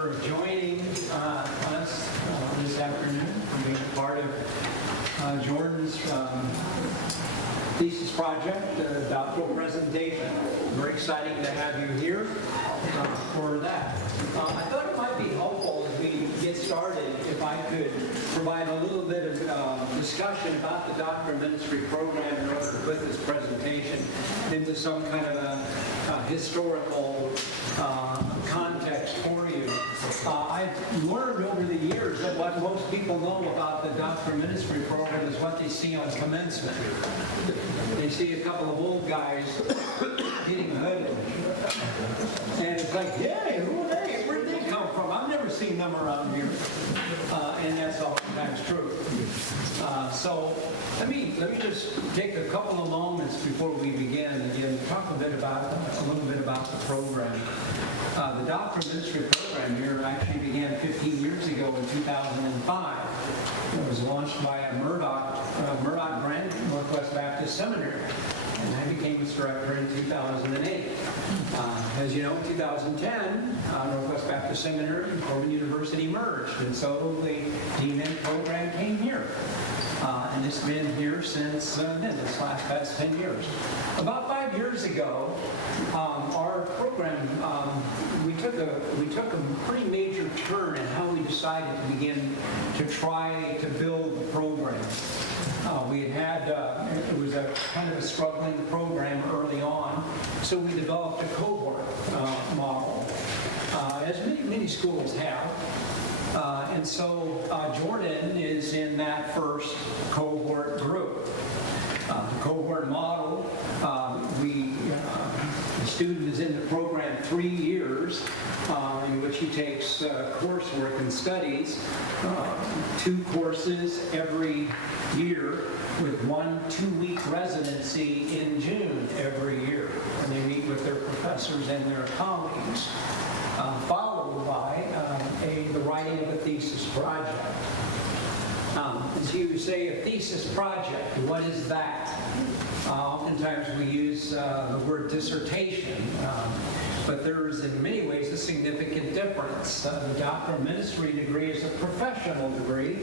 for joining us this afternoon for being a part of Jordan's thesis project, doctoral presentation. Very exciting to have you here for that. I thought it might be helpful as we get started if I could provide a little bit of discussion about the doctoral ministry program in order to put this presentation into some kind of a historical context for you. I've learned over the years that what most people know about the doctoral ministry program is what they see on commencement. They see a couple of old guys getting hooded. And it's like, hey, who are they? Where did they come from? I've never seen them around here. And that's oftentimes true. So let me just take a couple of moments before we begin and again talk a little bit about the program. The doctoral ministry program here actually began 15 years ago in 2005. It was launched by a Murdoch grant, Northwest Baptist Seminary. And I became its director in 2008. As you know, in 2010, Northwest Baptist Seminary and Corban University merged, and so the D.Min program came here. And it's been here since then, this past 10 years. About 5 years ago, our program, we took a pretty major turn in how we decided to begin to try to build the program. We had it was a kind of a struggling program early on, so we developed a cohort model, as many schools have. And so Jordan is in that first cohort group. The cohort model, the student is in the program 3 years, in which he takes coursework and studies, 2 courses every year, with 1 2-week residency in June every year. And they meet with their professors and their colleagues, followed by the writing of a thesis project. As you say, a thesis project, what is that? Oftentimes we use the word dissertation, but there is in many ways a significant difference. The doctoral ministry degree is a professional degree.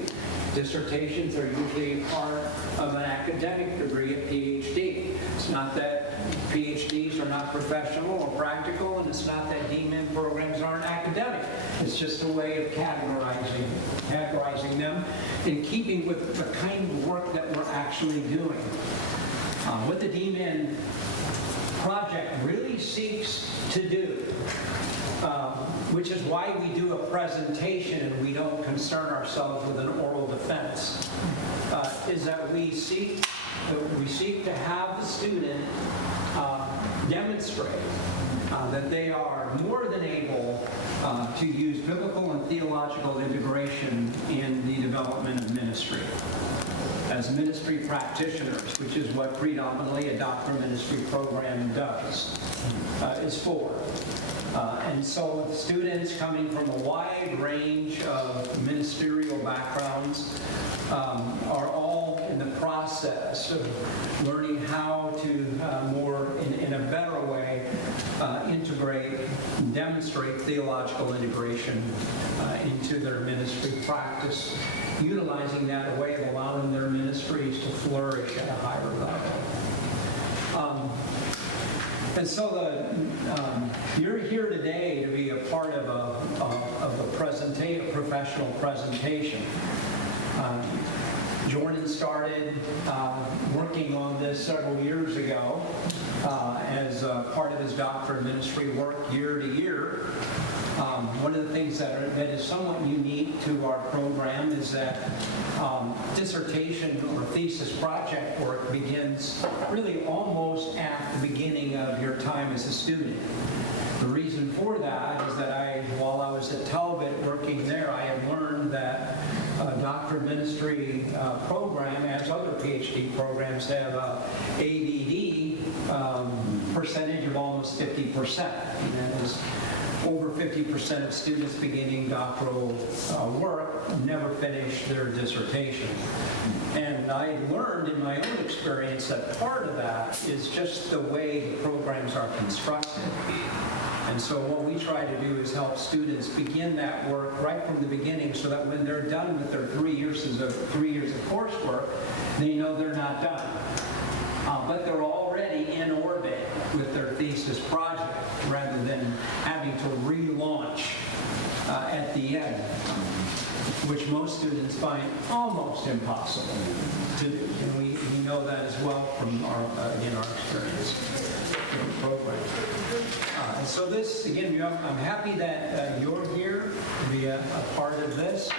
Dissertations are usually part of an academic degree, a PhD. It's not that PhDs are not professional or practical, and it's not that D.Min programs aren't academic. It's just a way of categorizing them in keeping with the kind of work that we're actually doing. What the D.Min project really seeks to do, which is why we do a presentation and we don't concern ourselves with an oral defense, is that we seek to have the student demonstrate that they are more than able to use biblical and theological integration in the development of ministry as ministry practitioners, which is what predominantly a doctoral ministry program does, is for. And so students coming from a wide range of ministerial backgrounds are all in the process of learning how to in a better way, integrate and demonstrate theological integration into their ministry practice, utilizing that a way of allowing their ministries to flourish at a higher level. And so you're here today to be a part of a professional presentation. Jordan started working on this several years ago as part of his doctoral ministry work year to year. One of the things that is somewhat unique to our program is that dissertation or thesis project work begins really almost at the beginning of your time as a student. The reason for that is that while I was at Talbot working there, I had learned that a doctoral ministry program, as other PhD programs, have a ADD percentage of almost 50%. And that is over 50% of students beginning doctoral work never finish their dissertation. And I learned in my own experience that part of that is just the way the programs are constructed. And so what we try to do is help students begin that work right from the beginning so that when they're done with their 3 years of coursework, they know they're not done. But they're already in orbit with their thesis project rather than having to relaunch at the end, which most students find almost impossible to do. And we know that as well from our experience in the program. And so this, again, I'm happy that you're here to be a part of this.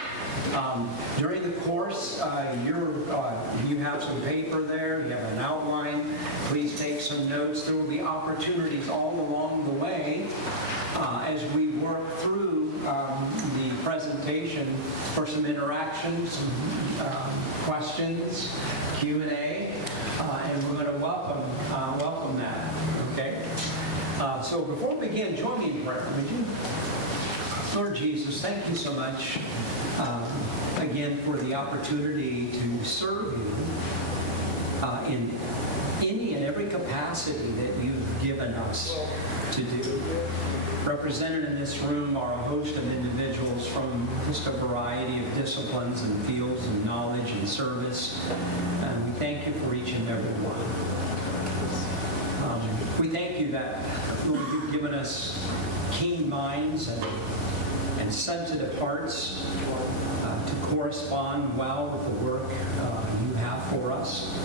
During the course, you have some paper there, you have an outline. Please take some notes. There will be opportunities all along the way as we work through the presentation for some interaction, some questions, Q&A, and we're going to welcome that. Okay. So before we begin, join me in prayer, would you? Lord Jesus, thank you so much again for the opportunity to serve you in any and every capacity that you've given us to do. Represented in this room are a host of individuals from just a variety of disciplines and fields of knowledge and service. And we thank you for each and every one. We thank you that, Lord, you've given us keen minds and sensitive hearts to correspond well with the work you have for us.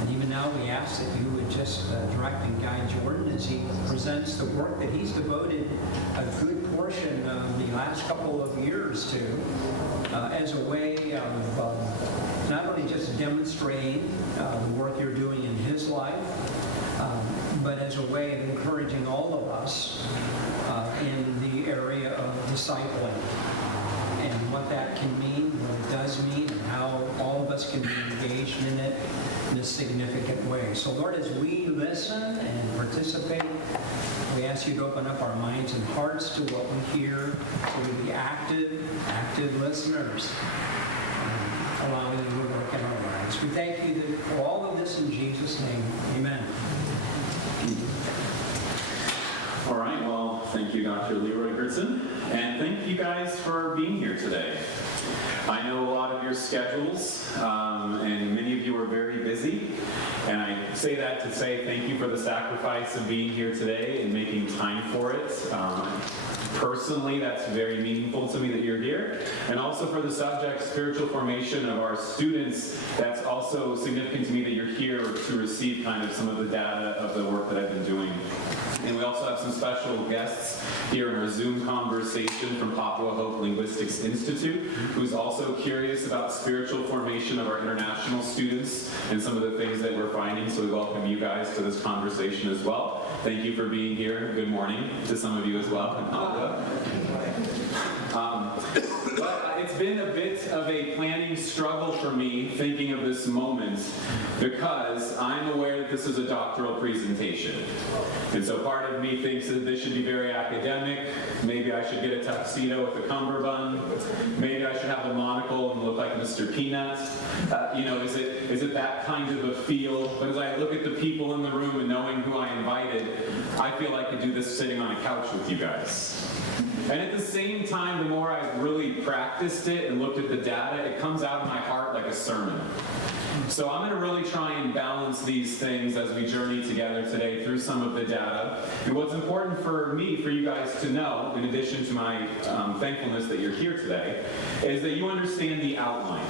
And even now we ask that you would just direct and guide Jordan as he presents the work that he's devoted a good portion of the last couple of years to as a way of not only just demonstrating the work you're doing in his life, but as a way of encouraging all of us in the area of discipling and what that can mean, what it does mean, and how all of us can be engaged in it in a significant way. So Lord, as we listen and participate, we ask you to open up our minds and hearts to what we hear, so we be active listeners, allowing you to work in our lives. We thank you for all of this in Jesus' name. Amen. All right, well, thank you, Dr. Leroy Gerson, and thank you guys for being here today. I know a lot of your schedules, and many of you are very busy, and I say that to say thank you for the sacrifice of being here today and making time for it. Personally, that's very meaningful to me that you're here. And also for the subject, spiritual formation of our students, that's also significant to me that you're here to receive kind of some of the data of the work that I've been doing. And we also have some special guests here in our Zoom conversation from Papua Hope Linguistics Institute, who's also curious about spiritual formation of our international students and some of the things that we're finding. So we welcome you guys to this conversation as well. Thank you for being here. Good morning to some of you as well in Papua. But it's been a bit of a planning struggle for me thinking of this moment because I'm aware that this is a doctoral presentation. And so part of me thinks that this should be very academic. Maybe I should get a tuxedo with a cummerbund. Maybe I should have a monocle and look like Mr. Peanut. Is it that kind of a feel? But as I look at the people in the room and knowing who I invited, I feel I could do this sitting on a couch with you guys. And at the same time, the more I've really practiced it and looked at the data, it comes out of my heart like a sermon. So I'm going to really try and balance these things as we journey together today through some of the data. And what's important for me, for you guys to know, in addition to my thankfulness that you're here today, is that you understand the outline.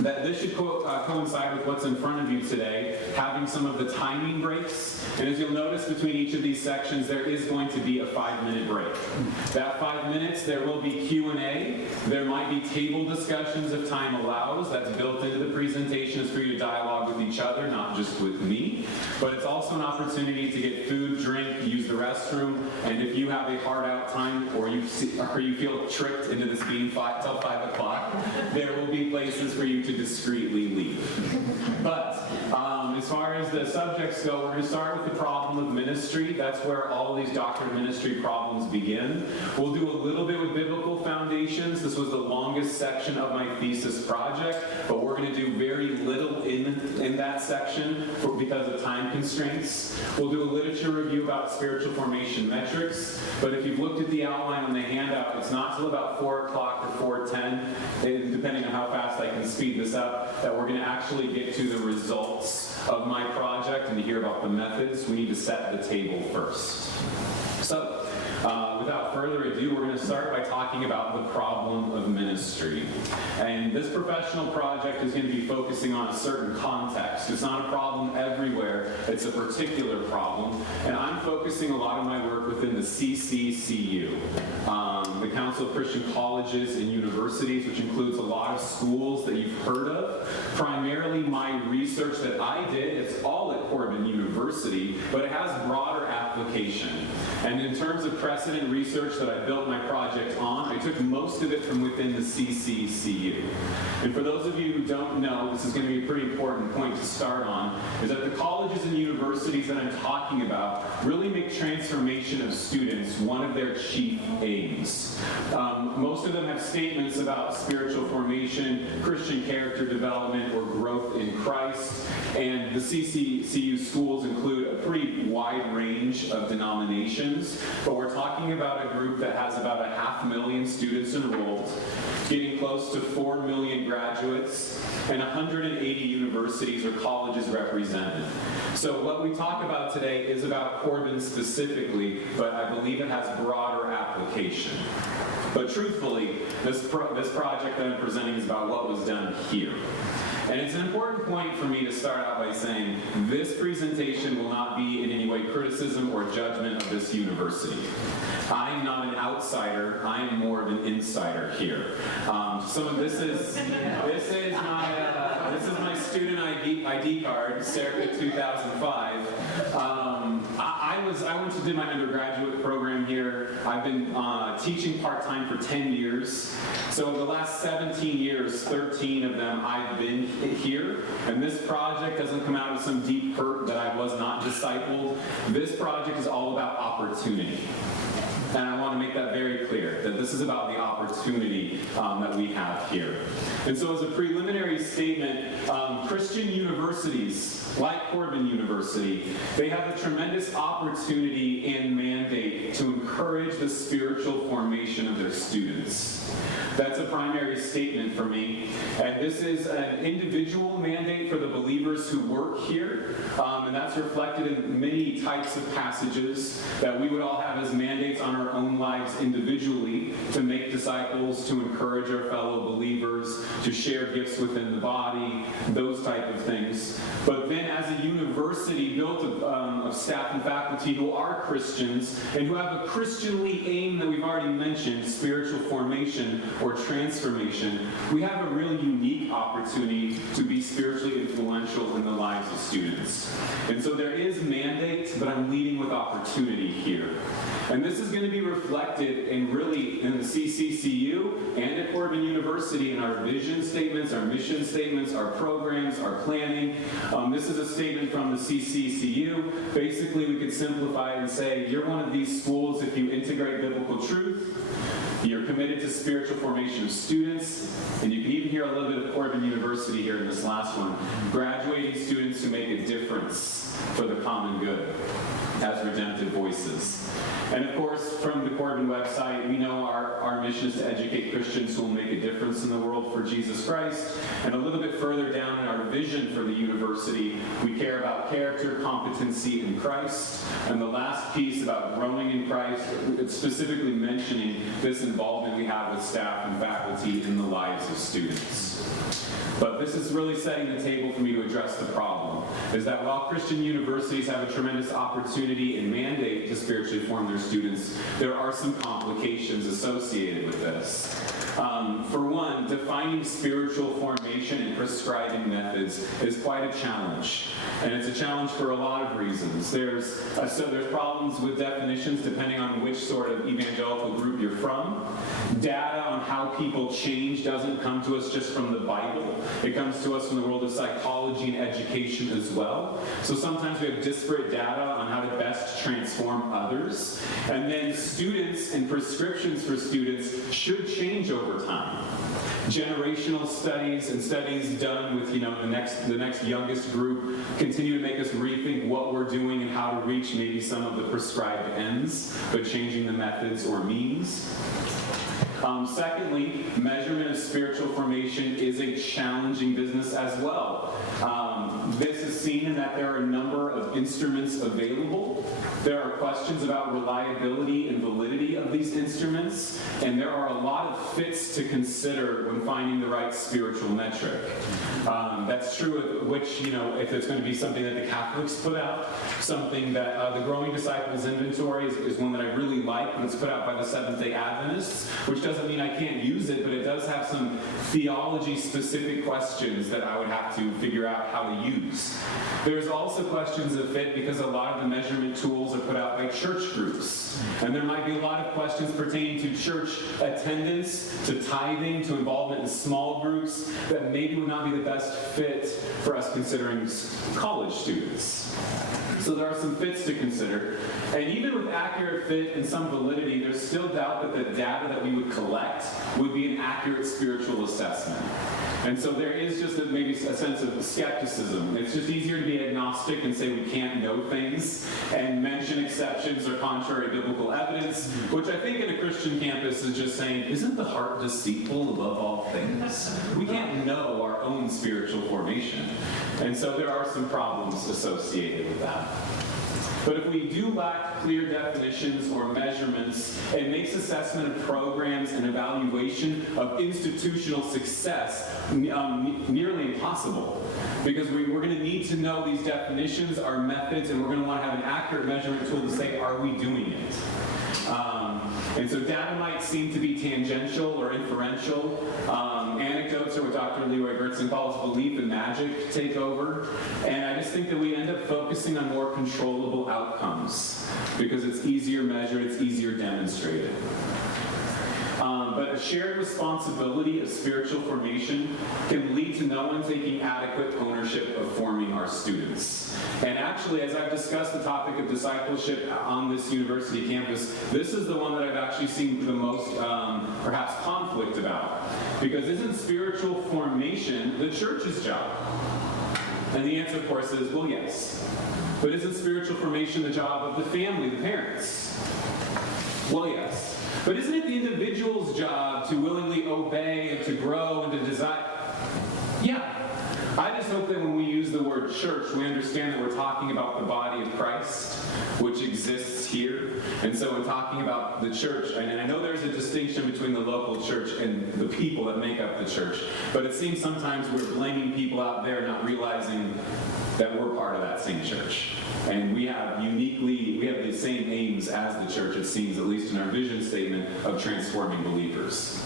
That this should coincide with what's in front of you today, having some of the timing breaks. And as you'll notice between each of these sections, there is going to be a 5-minute break. That 5 minutes, there will be Q&A. There might be table discussions if time allows. That's built into the presentation. It's for you to dialogue with each other, not just with me. But it's also an opportunity to get food, drink, use the restroom. And if you have a hard-out time or you feel tricked into this being till 5 o'clock, there will be places for you to discreetly leave. But as far as the subjects go, we're going to start with the problem of ministry. That's where all of these doctrine of ministry problems begin. We'll do a little bit with biblical foundation applications. This was the longest section of my thesis project, but we're going to do very little in that section because of time constraints. We'll do a literature review about spiritual formation metrics, but if you've looked at the outline on the handout, it's not till about 4 o'clock or 4:10, depending on how fast I can speed this up, that we're going to actually get to the results of my project and to hear about the methods. We need to set the table first. So, without further ado, we're going to start by talking about the problem of ministry. And this professional project is going to be focusing on a certain context. It's not a problem everywhere, it's a particular problem. And I'm focusing a lot of my work within the CCCU, the Council of Christian Colleges and Universities, which includes a lot of schools that you've heard of. Primarily my research that I did, it's all at Corban University, but it has broader application. And in terms of precedent research that I built my project on, I took most of it from within the CCCU. And for those of you who don't know, this is going to be a pretty important point to start on, is that the colleges and universities that I'm talking about really make transformation of students one of their chief aims. Most of them have statements about spiritual formation, Christian character development, or growth in Christ. And the CCCU schools include a pretty wide range of denominations, but we're talking about a group that has about 500,000 students enrolled, getting close to 4 million graduates, and 180 universities or colleges represented. So what we talk about today is about Corban specifically, but I believe it has broader application. But truthfully, this project that I'm presenting is about what was done here. And it's an important point for me to start out by saying this presentation will not be in any way criticism or judgment of this university. I am not an outsider, I am more of an insider here. This is my student ID card, circa 2005. I went to do my undergraduate program here. I've been teaching part-time for 10 years. So over the last 17 years, 13 of them I've been here. And this project doesn't come out of some deep hurt that I was not discipled. This project is all about opportunity. And I want to make that very clear, that this is about the opportunity that we have here. And so as a preliminary statement, Christian universities, like Corban University, they have a tremendous opportunity and mandate to encourage the spiritual formation of their students. That's a primary statement for me. And this is an individual mandate for the believers who work here. And that's reflected in many types of passages that we would all have as mandates on our own lives individually, to make disciples, to encourage our fellow believers, to share gifts within the body, those type of things. But then as a university built of staff and faculty who are Christians and who have a Christianly aim that we've already mentioned, spiritual formation or transformation, we have a really unique opportunity to be spiritually influential in the lives of students. And so there is mandate, but I'm leading with opportunity here. And this is going to be reflected in the CCCU and at Corban University in our vision statements, our mission statements, our programs, our planning. This is a statement from the CCCU. Basically, we could simplify it and say, you're one of these schools if you integrate biblical truth, you're committed to spiritual formation of students, and you can even hear a little bit of Corban University here in this last one, graduating students who make a difference for the common good as redemptive voices. And of course, from the Corban website, we know our mission is to educate Christians who will make a difference in the world for Jesus Christ. And a little bit further down in our vision for the university, we care about character, competency in Christ. And the last piece about growing in Christ, it's specifically mentioning this involvement we have with staff and faculty in the lives of students. But this is really setting the table for me to address the problem, is that while Christian universities have a tremendous opportunity and mandate to spiritually form their students, there are some complications associated with this. For one, defining spiritual formation and prescribing methods is quite a challenge. And it's a challenge for a lot of reasons. There's problems with definitions depending on which sort of evangelical group you're from. Data on how people change doesn't come to us just from the Bible. It comes to us from the world of psychology and education as well. So some sometimes we have disparate data on how to best transform others. And then students and prescriptions for students should change over time. Generational studies and studies done with, the next youngest group continue to make us rethink what we're doing and how to reach maybe some of the prescribed ends, but changing the methods or means. Secondly, measurement of spiritual formation is a challenging business as well. This is seen in that there are a number of instruments available. There are questions about reliability and validity of these instruments, and there are a lot of fits to consider when finding the right spiritual metric. That's true of which, if it's going to be something that the Catholics put out, something that the Growing Disciples Inventory is one that I really like, and it's put out by the Seventh-day Adventists, which doesn't mean I can't use it, but it does have some theology-specific questions that I would have to figure out how to use. There's also questions that fit because a lot of the measurement tools are put out by church groups, and there might be a lot of questions pertaining to church attendance, to tithing, to involvement in small groups that maybe would not be the best fit for us considering college students. So there are some fits to consider. And even with accurate fit and some validity, there's still doubt that the data that we would collect would be an accurate spiritual assessment. And so there is just maybe a sense of skepticism. It's just easier to be agnostic and say we can't know things and mention exceptions or contrary biblical evidence, which I think in a Christian campus is just saying, isn't the heart deceitful above all things? We can't know our own spiritual formation. And so there are some problems associated with that. But if we do lack clear definitions or measurements, it makes assessment of programs and evaluation of institutional success nearly impossible. Because we're going to need to know these definitions, our methods, and we're going to want to have an accurate measurement tool to say, are we doing it? And so data might seem to be tangential or inferential. Anecdotes are what Dr. Leroy Gertzen calls belief and magic take over. And I just think that we end up focusing on more controllable outcomes because it's easier measured, it's easier demonstrated. But a shared responsibility of spiritual formation can lead to no one taking adequate ownership of forming our students. And actually, as I've discussed the topic of discipleship on this university campus, this is the one that I've actually seen the most, perhaps, conflict about. Because isn't spiritual formation the church's job? And the answer, of course, is, well, yes. But isn't spiritual formation the job of the family, the parents? Well, yes. But isn't it the individual's job to willingly obey and to grow and to desire? Yeah. I just hope that when we use the word church, we understand that we're talking about the body of Christ, which exists here. And so when talking about the church, and I know there's a distinction between the local church and the people that make up the church, but it seems sometimes we're blaming people out there not realizing that we're part of that same church. And we have the same aims as the church, it seems, at least in our vision statement, of transforming believers.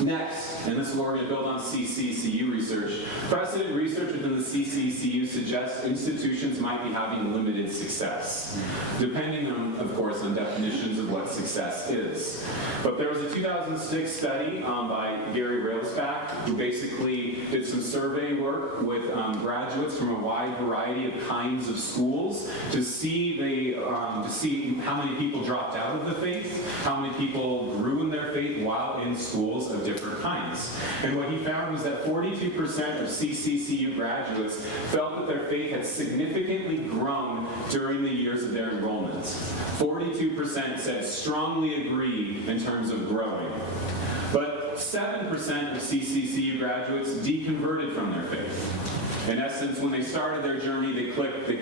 Next, and this is where we're going to build on CCCU research. Precedent research within the CCCU suggests institutions might be having limited success, depending on, of course, on definitions of what success is. But there was a 2006 study by Gary Railsback, who basically did some survey work with graduates from a wide variety of kinds of schools to see how many people dropped out of the faith, how many people grew in their faith while in schools of different kinds. And what he found was that 42% of CCCU graduates felt that their faith had significantly grown during the years of their enrollment. 42% said strongly agree in terms of growing. But 7% of CCCU graduates deconverted from their faith. In essence, when they started their journey, they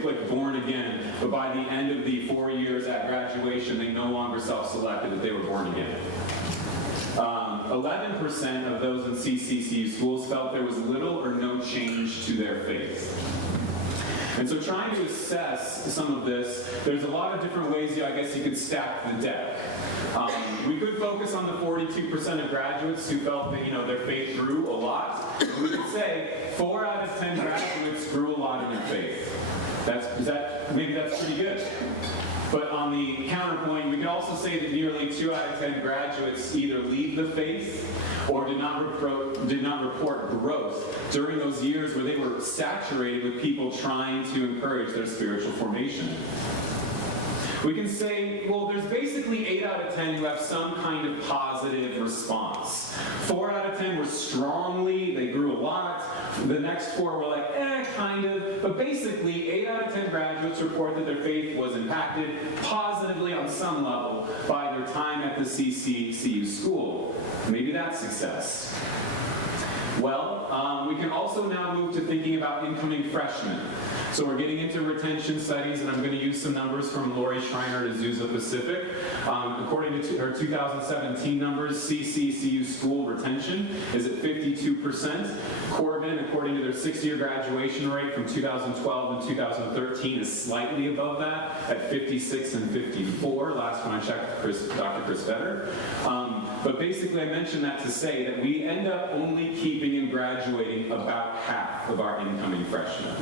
clicked born again, but by the end of the 4 years at graduation, they no longer self-selected that they were born again. 11% of those in CCCU schools felt there was little or no change to their faith. And so trying to assess some of this, there's a lot of different ways, I guess you could stack the deck. We could focus on the 42% of graduates who felt that, their faith grew a lot. We could say 4 out of 10 graduates grew a lot in their faith. Maybe that's pretty good. But on the counterpoint, we can also say that nearly 2 out of 10 graduates either leave the faith or did not report growth during those years where they were saturated with people trying to encourage their spiritual formation. We can say, well, there's basically 8 out of 10 who have some kind of positive response. 4 out of 10 were strongly, they grew a lot. The next 4 were like, kind of. But basically, 8 out of 10 graduates report that their faith was impacted positively on some level by their time at the CCCU school. Maybe that's success. Well, we can also now move to thinking about incoming freshmen. So we're getting into retention studies, and I'm going to use some numbers from Lori Schreiner at Azusa Pacific. According to her 2017 numbers, CCCU school retention is at 52%. Corban, according to their 6-year graduation rate from 2012 and 2013, is slightly above that at 56 and 54. Last one I checked, Dr. Chris Vetter. But basically, I mentioned that to say that we end up only keeping and graduating about half of our incoming freshmen.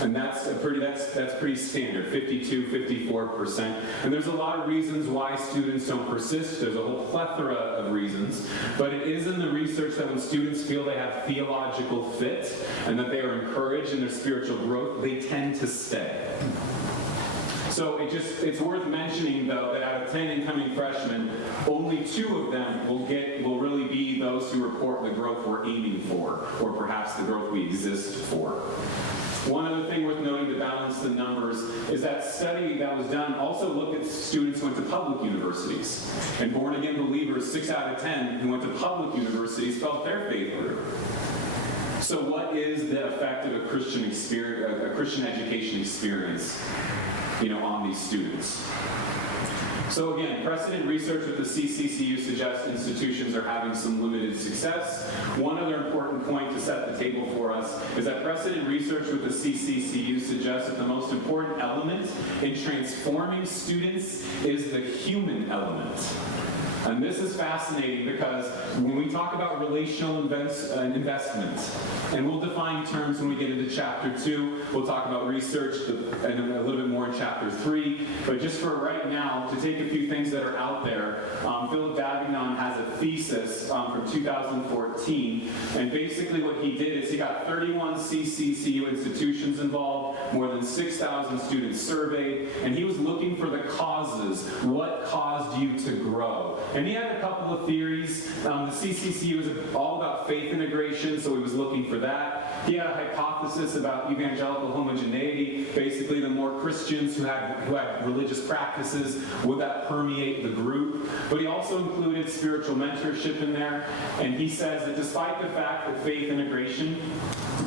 And that's pretty standard, 52, 54%. And there's a lot of reasons why students don't persist. There's a whole plethora of reasons. But it is in the research that when students feel they have theological fit and that they are encouraged in their spiritual growth, they tend to stay. So it's worth mentioning, though, that out of 10 incoming freshmen, only 2 of them will really be those who report the growth we're aiming for, or perhaps the growth we exist for. One other thing worth noting to balance the numbers is that study that was done also looked at students who went to public universities. And born-again believers, 6 out of 10 who went to public universities felt their faith grew. So what is the effect of a Christian education experience, on these students? So again, precedent research with the CCCU suggests institutions are having some limited success. One other important point to set the table for us is that precedent research with the CCCU suggests that the most important element in transforming students is the human element. And this is fascinating because when we talk about relational investment, and we'll define terms when we get into chapter 2, we'll talk about research and a little bit more in chapter 3, but just for right now, to take a few things that are out there, Philip D.Min has a thesis from 2014, and basically what he did is he got 31 CCCU institutions involved, more than 6,000 students surveyed, and he was looking for the causes. What caused you to grow? And he had a couple of theories. The CCCU was all about faith integration, so he was looking for that. He had a hypothesis about evangelical homogeneity. Basically, the more Christians who had religious practices, would that permeate the group? But he also included spiritual mentorship in there. And he says that despite the fact that faith integration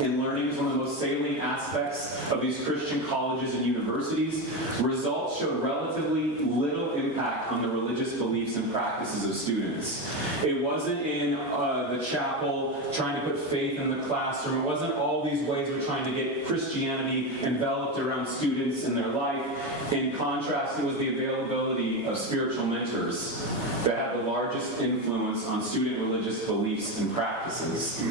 and learning is one of the most salient aspects of these Christian colleges and universities, results showed relatively little impact on the religious beliefs and practices of students. It wasn't in the chapel trying to put faith in the classroom. It wasn't all these ways we're trying to get Christianity enveloped around students in their life. In contrast, it was the availability of spiritual mentors that had the largest influence on student religious beliefs and practices.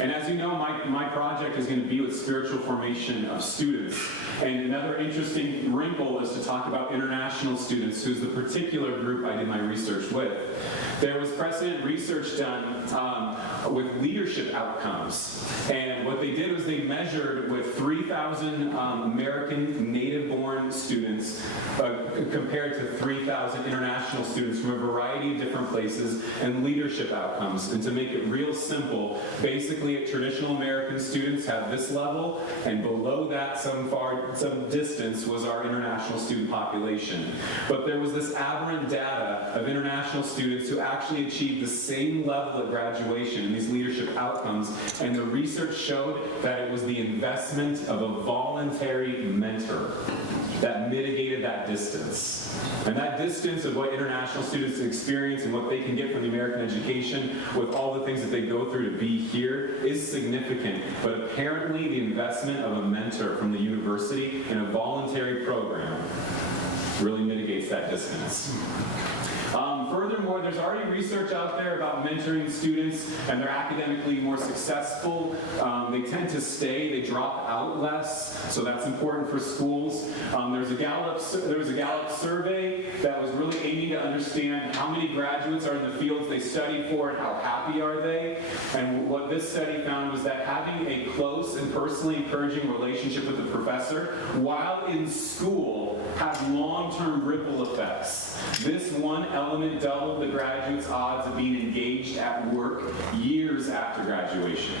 And as you know, my project is going to be with spiritual formation of students. And another interesting wrinkle is to talk about international students, who's the particular group I did my research with. There was precedent research done with leadership outcomes. And what they did was they measured with 3,000 American native-born students compared to 3,000 international students from a variety of different places and leadership outcomes. And to make it real simple, basically traditional American students have this level, and below that some distance was our international student population. But there was this aberrant data of international students who actually achieved the same level at graduation in these leadership outcomes, and the research showed that it was the investment of a voluntary mentor that mitigated that distance. And that distance of what international students experience and what they can get from the American education with all the things that they go through to be here is significant. But apparently the investment of a mentor from the university in a voluntary program really mitigates that distance. Furthermore, Furthermore, there's already research out there about mentoring students, and they're academically more successful. They tend to stay, they drop out less, so that's important for schools. There was a Gallup survey that was really aiming to understand how many graduates are in the fields they study for and how happy are they. And what this study found was that having a close and personally encouraging relationship with the professor while in school has long-term ripple effects. This one element doubled the graduate's odds of being engaged at work years after graduation.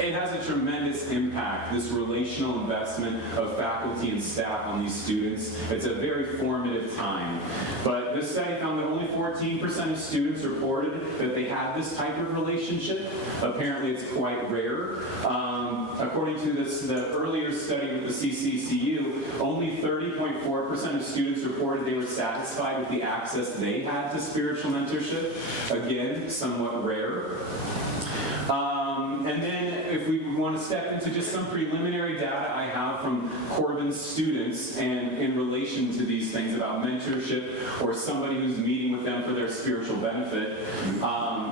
It has a tremendous impact, this relational investment of faculty and staff on these students. It's a very formative time. But this study found that only 14% of students reported that they had this type of relationship. Apparently it's quite rare. According to the earlier study with the CCCU, only 30.4% of students reported they were satisfied with the access they had to spiritual mentorship. Again, somewhat rare. And then if we want to step into just some preliminary data I have from Corban students and in relation to these things about mentorship or somebody who's meeting with them for their spiritual benefit.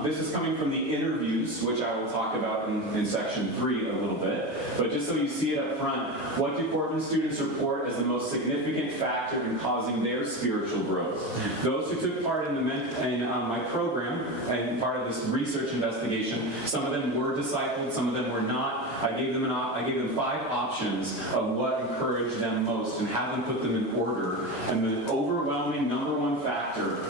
This is coming from the interviews, which I will talk about in section 3 a little bit. But just so you see it up front, what do Corban students report as the most significant factor in causing their spiritual growth? Those who took part in my program and part of this research investigation, some of them were discipled, some of them were not. I gave them 5 options of what encouraged them most and had them put them in order. And the overwhelming #1 factor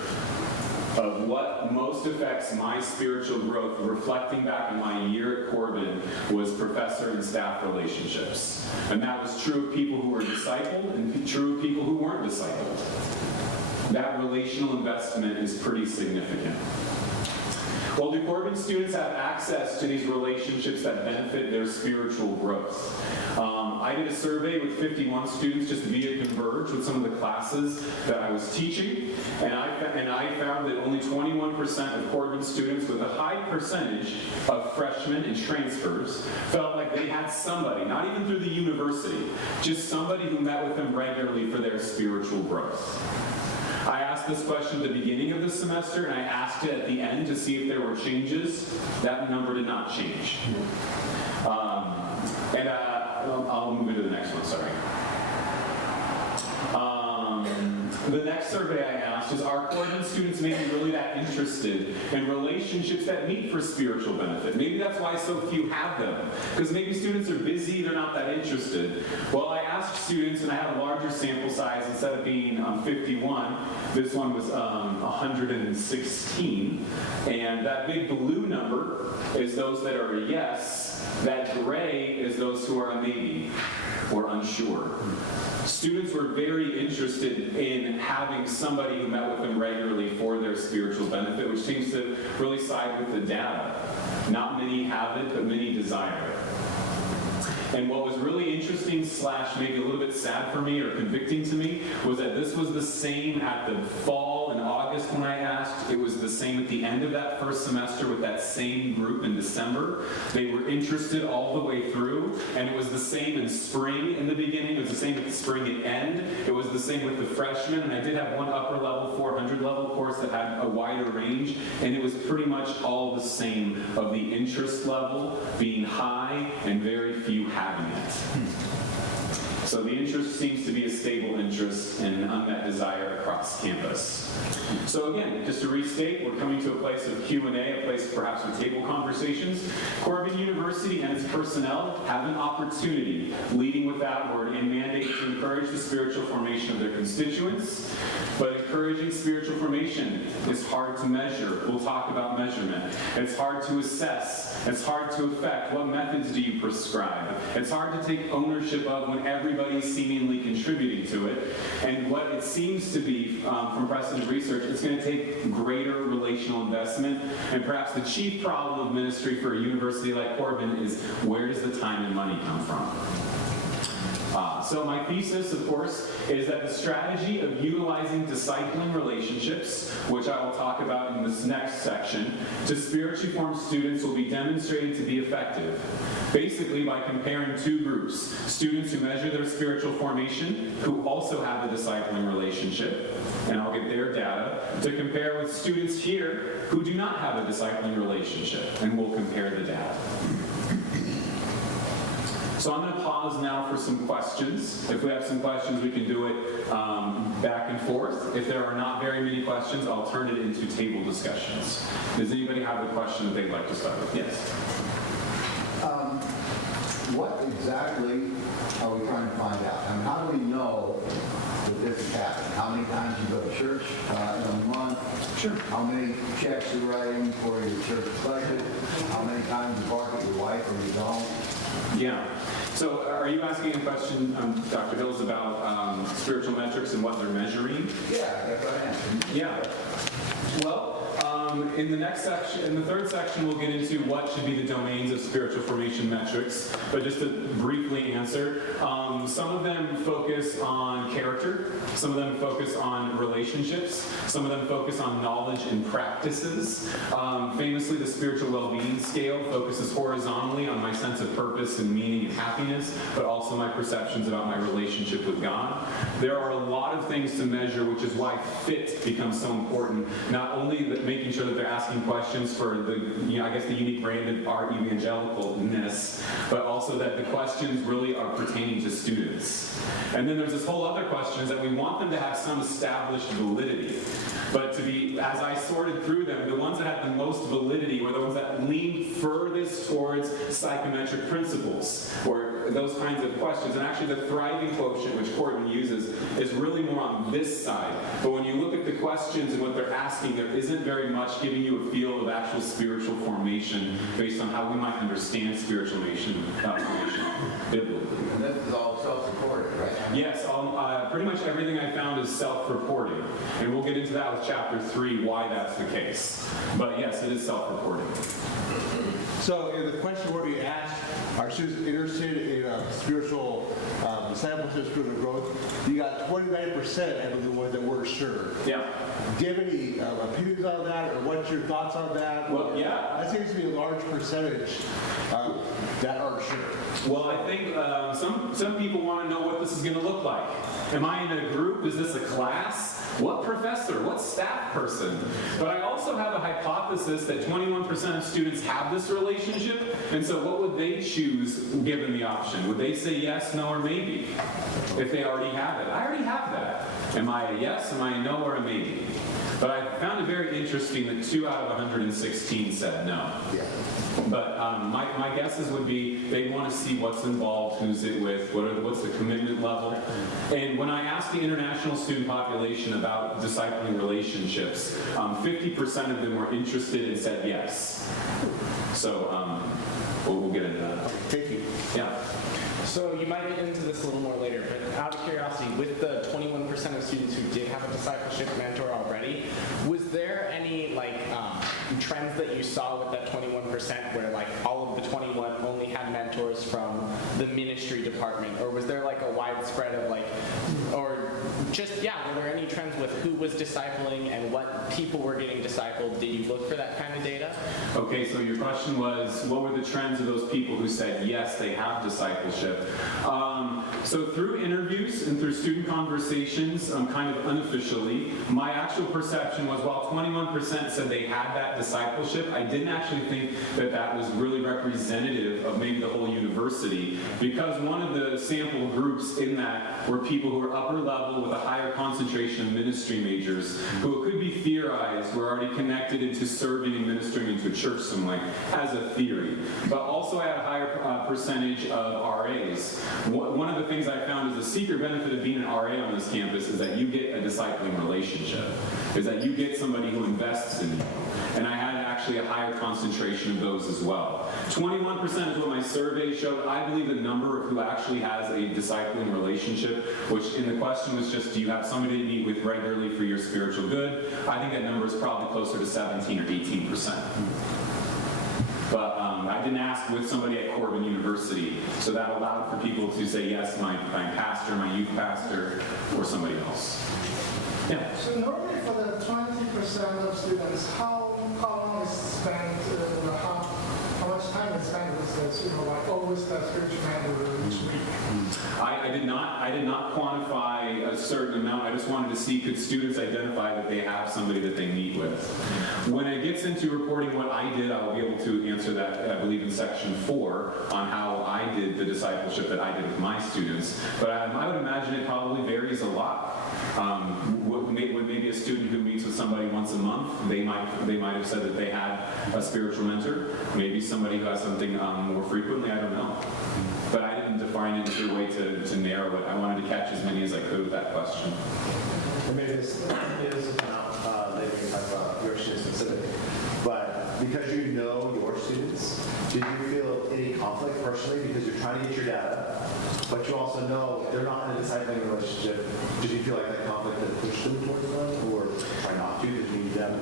of what most affects my spiritual growth, reflecting back on my year at Corban, was professor and staff relationships. And that was true of people who were discipled and true of people who weren't discipled. That relational investment is pretty significant. Well, do Corban students have access to these relationships that benefit their spiritual growth? I did a survey with 51 students just via Converge with some of the classes that I was teaching, and I found that only 21% of Corban students, with a high percentage of freshmen and transfers, felt like they had somebody, not even through the university, just somebody who met with them regularly for their spiritual growth. I asked this question at the beginning of the semester, and I asked it at the end to see if there were changes. That number did not change. I'll move into the next one, sorry. The next survey I asked is, are Corban students maybe really that interested in relationships that meet for spiritual benefit? Maybe that's why so few have them, because maybe students are busy, they're not that interested. Well, I asked students, and I had a larger sample size. Instead of being 51, this one was 116, and that big blue number is those that are a yes. That gray is those who are a maybe or unsure. Students were very interested in having somebody who met with them regularly for their spiritual benefit, which seems to really side with the data. Not many have it, but many desire it. And what was really interesting / maybe a little bit sad for me or convicting to me was that this was the same at the fall in August when I asked. It was the same at the end of that first semester with that same group in December. They were interested all the way through, and it was the same in spring in the beginning. It was the same at the spring and end. It was the same with the freshmen, and I did have one upper level, 400 level course that had a wider range, and it was pretty much all the same of the interest level being high and very few having it. So the interest seems to be a stable interest and an unmet desire across campus. So again, just to restate, we're coming to a place of Q&A, a place perhaps for table conversations. Corban University and its personnel have an opportunity, leading with that word, and mandate to encourage the spiritual formation of their constituents. But encouraging spiritual formation is hard to measure. We'll talk about measurement. It's hard to assess. It's hard to affect. What methods do you prescribe? It's hard to take ownership of when everybody's seemingly contributing to it. And what it seems to be, from precedent research, it's going to take greater relational investment. And perhaps the chief problem of ministry for a university like Corban is, where does the time and money come from? So my thesis, of course, is that the strategy of utilizing discipling relationships, which I will talk about in this next section, to spiritually formed students will be demonstrated to be effective, basically by comparing two groups: students who measure their spiritual formation, who also have a discipling relationship, and I'll get their data, to compare with students here who do not have a discipling relationship, and we'll compare the data. So I'm going to pause now for some questions. If we have some questions, we can do it back and forth. If there are not very many questions, I'll turn it into table discussions. Does anybody have a question that they'd like to start with? Yes. What exactly are we trying to find out? I mean, how do we know that this is happening? How many times you go to church in a month? Sure. How many checks you're writing for your church budget? How many times you bark at your wife or you don't? Yeah. So are you asking a question, Dr. Hills, about spiritual metrics and what they're measuring? Yeah, that's what I answered. Yeah. Well, in the next section, in the third section, we'll get into what should be the domains of spiritual formation metrics. But just to briefly answer, some of them focus on character, some of them focus on relationships, some of them focus on knowledge and practices. Famously, the spiritual well-being scale focuses horizontally on my sense of purpose and meaning and happiness, but also my perceptions about my relationship with God. There are a lot of things to measure, which is why fit becomes so important. Not only that making sure that they're asking questions for the, I guess the unique brand of our evangelicalness, but also that the questions really are pertaining to students. And then there's this whole other question is that we want them to have some established validity. But to be, as I sorted through them, the ones that had the most validity were the ones that leaned furthest towards psychometric principles, or those kinds of questions. And actually the thriving quotient, which Corban uses, is really more on this side. But when you look at the questions and what they're asking, there isn't very much giving you a feel of actual spiritual formation based on how we might understand spiritual formation biblically. And this is all self-supported, right? Yes, pretty much everything I found is self-reporting. And we'll get into that with chapter 3, why that's the case. But yes, it is self-reporting. So in the question where we asked, are students interested in spiritual discipleship, spiritual growth, you got 29% of the ones that weren't sure. Yeah. Do you have any opinions on that, or what's your thoughts on that? Well, yeah. That seems to be a large percentage that aren't sure. Well, I think some people want to know what this is going to look like. Am I in a group? Is this a class? What professor? What staff person? But I also have a hypothesis that 21% of students have this relationship, and so what would they choose given the option? Would they say yes, no, or maybe? If they already have it. I already have that. Am I a yes, am I a no, or a maybe? But I found it very interesting that 2 out of 116 said no. Yeah. But my guesses would be they want to see what's involved, who's it with, what's the commitment level. And when I asked the international student population about discipling relationships, 50% of them were interested and said yes. So we'll get into that. Thank you. Yeah. So you might get into this a little more later, but out of curiosity, with the 21% of students who did have a discipleship mentor already, was there any trends that you saw with that 21% where all of the 21 only had mentors from the ministry department, or was there a widespread of or just, were there any trends with who was discipling and what people were getting discipled? Did you look for that kind of data? Okay, so your question was, what were the trends of those people who said, yes, they have discipleship? So through interviews and through student conversations, kind of unofficially, my actual perception was while 21% said they had that discipleship, I didn't actually think that that was really representative of maybe the whole university, because one of the sample groups in that were people who were upper level with a higher concentration of ministry majors, who it could be theorized were already connected into serving and ministering into a church somewhere, as a theory. But also I had a higher percentage of RAs. One of the things I found is the secret benefit of being an RA on this campus is that you get a discipling relationship, is that you get somebody who invests in you. And I had actually a higher concentration of those as well. 21% is what my survey showed. I believe the number of who actually has a discipling relationship, which in the question was just, do you have somebody to meet with regularly for your spiritual good? I think that number is probably closer to 17 or 18%. But I didn't ask with somebody at Corban University, so that allowed for people to say yes, my pastor, my youth pastor, or somebody else. Yeah. So normally for the 20% of students, how long is spent, how much time is spent with the, like always the spiritual mentor each week? I did not quantify a certain amount. I just wanted to see, could students identify that they have somebody that they meet with. When it gets into reporting what I did, I will be able to answer that, I believe, in section 4 on how I did the discipleship that I did with my students. But I would imagine it probably varies a lot. With maybe a student who meets with somebody once a month, they might have said that they had a spiritual mentor. Maybe somebody who has something more frequently, I don't know. But I didn't define it as a way to narrow it. I wanted to catch as many as I could with that question. Or maybe this is about later we talk about your students specifically. But because you know your students, did you feel any conflict personally because you're trying to get your data, but you also know they're not in a discipling relationship? Did you feel like that conflict had pushed them towards them, or try not to because you need them?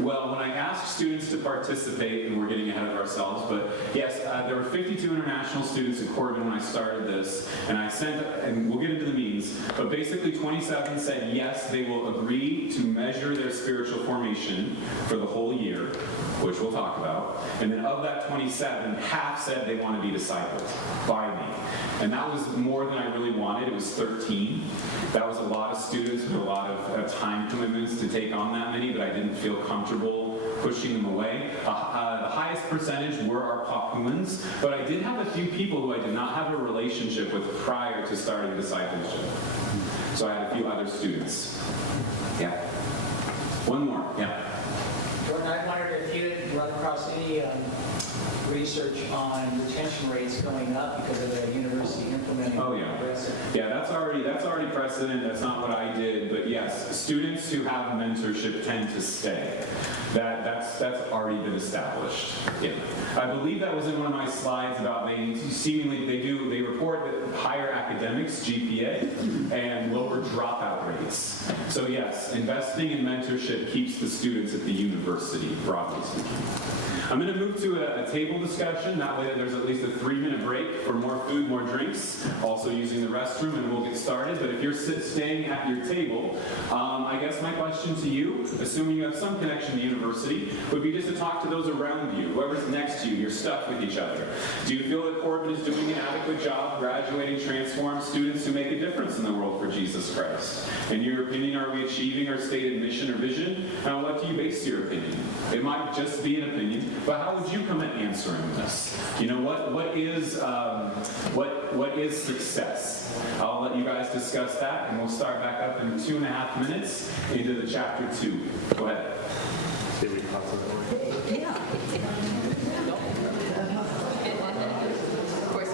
Well, when I asked students to participate, and we're getting ahead of ourselves, but yes, there were 52 international students at Corban when I started this, and I sent, and we'll get into the means, but basically 27 said yes, they will agree to measure their spiritual formation for the whole year, which we'll talk about. And then of that 27, half said they want to be discipled by me. And that was more than I really wanted. It was 13. That was a lot of students with a lot of time commitments to take on that many, but I didn't feel comfortable pushing them away. The highest percentage were our Papuans, but I did have a few people who I did not have a relationship with prior to starting discipleship. So I had a few other students. Yeah. One more. Yeah. Jordan, I wondered if you had run across any research on retention rates going up because of the university implementing. Oh yeah. Yeah, that's already precedent. That's not what I did, but yes, students who have mentorship tend to stay. That's already been established. Yeah. I believe that was in one of my slides about they report that higher academics, GPA, and lower dropout rates. So yes, investing in mentorship keeps the students at the university, broadly speaking. I'm going to move to a table discussion. That way there's at least a 3-minute break for more food, more drinks, also using the restroom, and we'll get started. But if you're staying at your table, I guess my question to you, assuming you have some connection to the university, would be just to talk to those around you. Whoever's next to you, you're stuck with each other. Do you feel that Corban is doing an adequate job graduating transformed students who make a difference in the world for Jesus Christ? In your opinion, are we achieving our stated mission or vision? And what do you base your opinion? It might just be an opinion, but how would you come at answering this? You know, what is success? I'll let you guys discuss that, and we'll start back up in 2.5 minutes into the chapter 2. Go ahead. Yeah. Of course,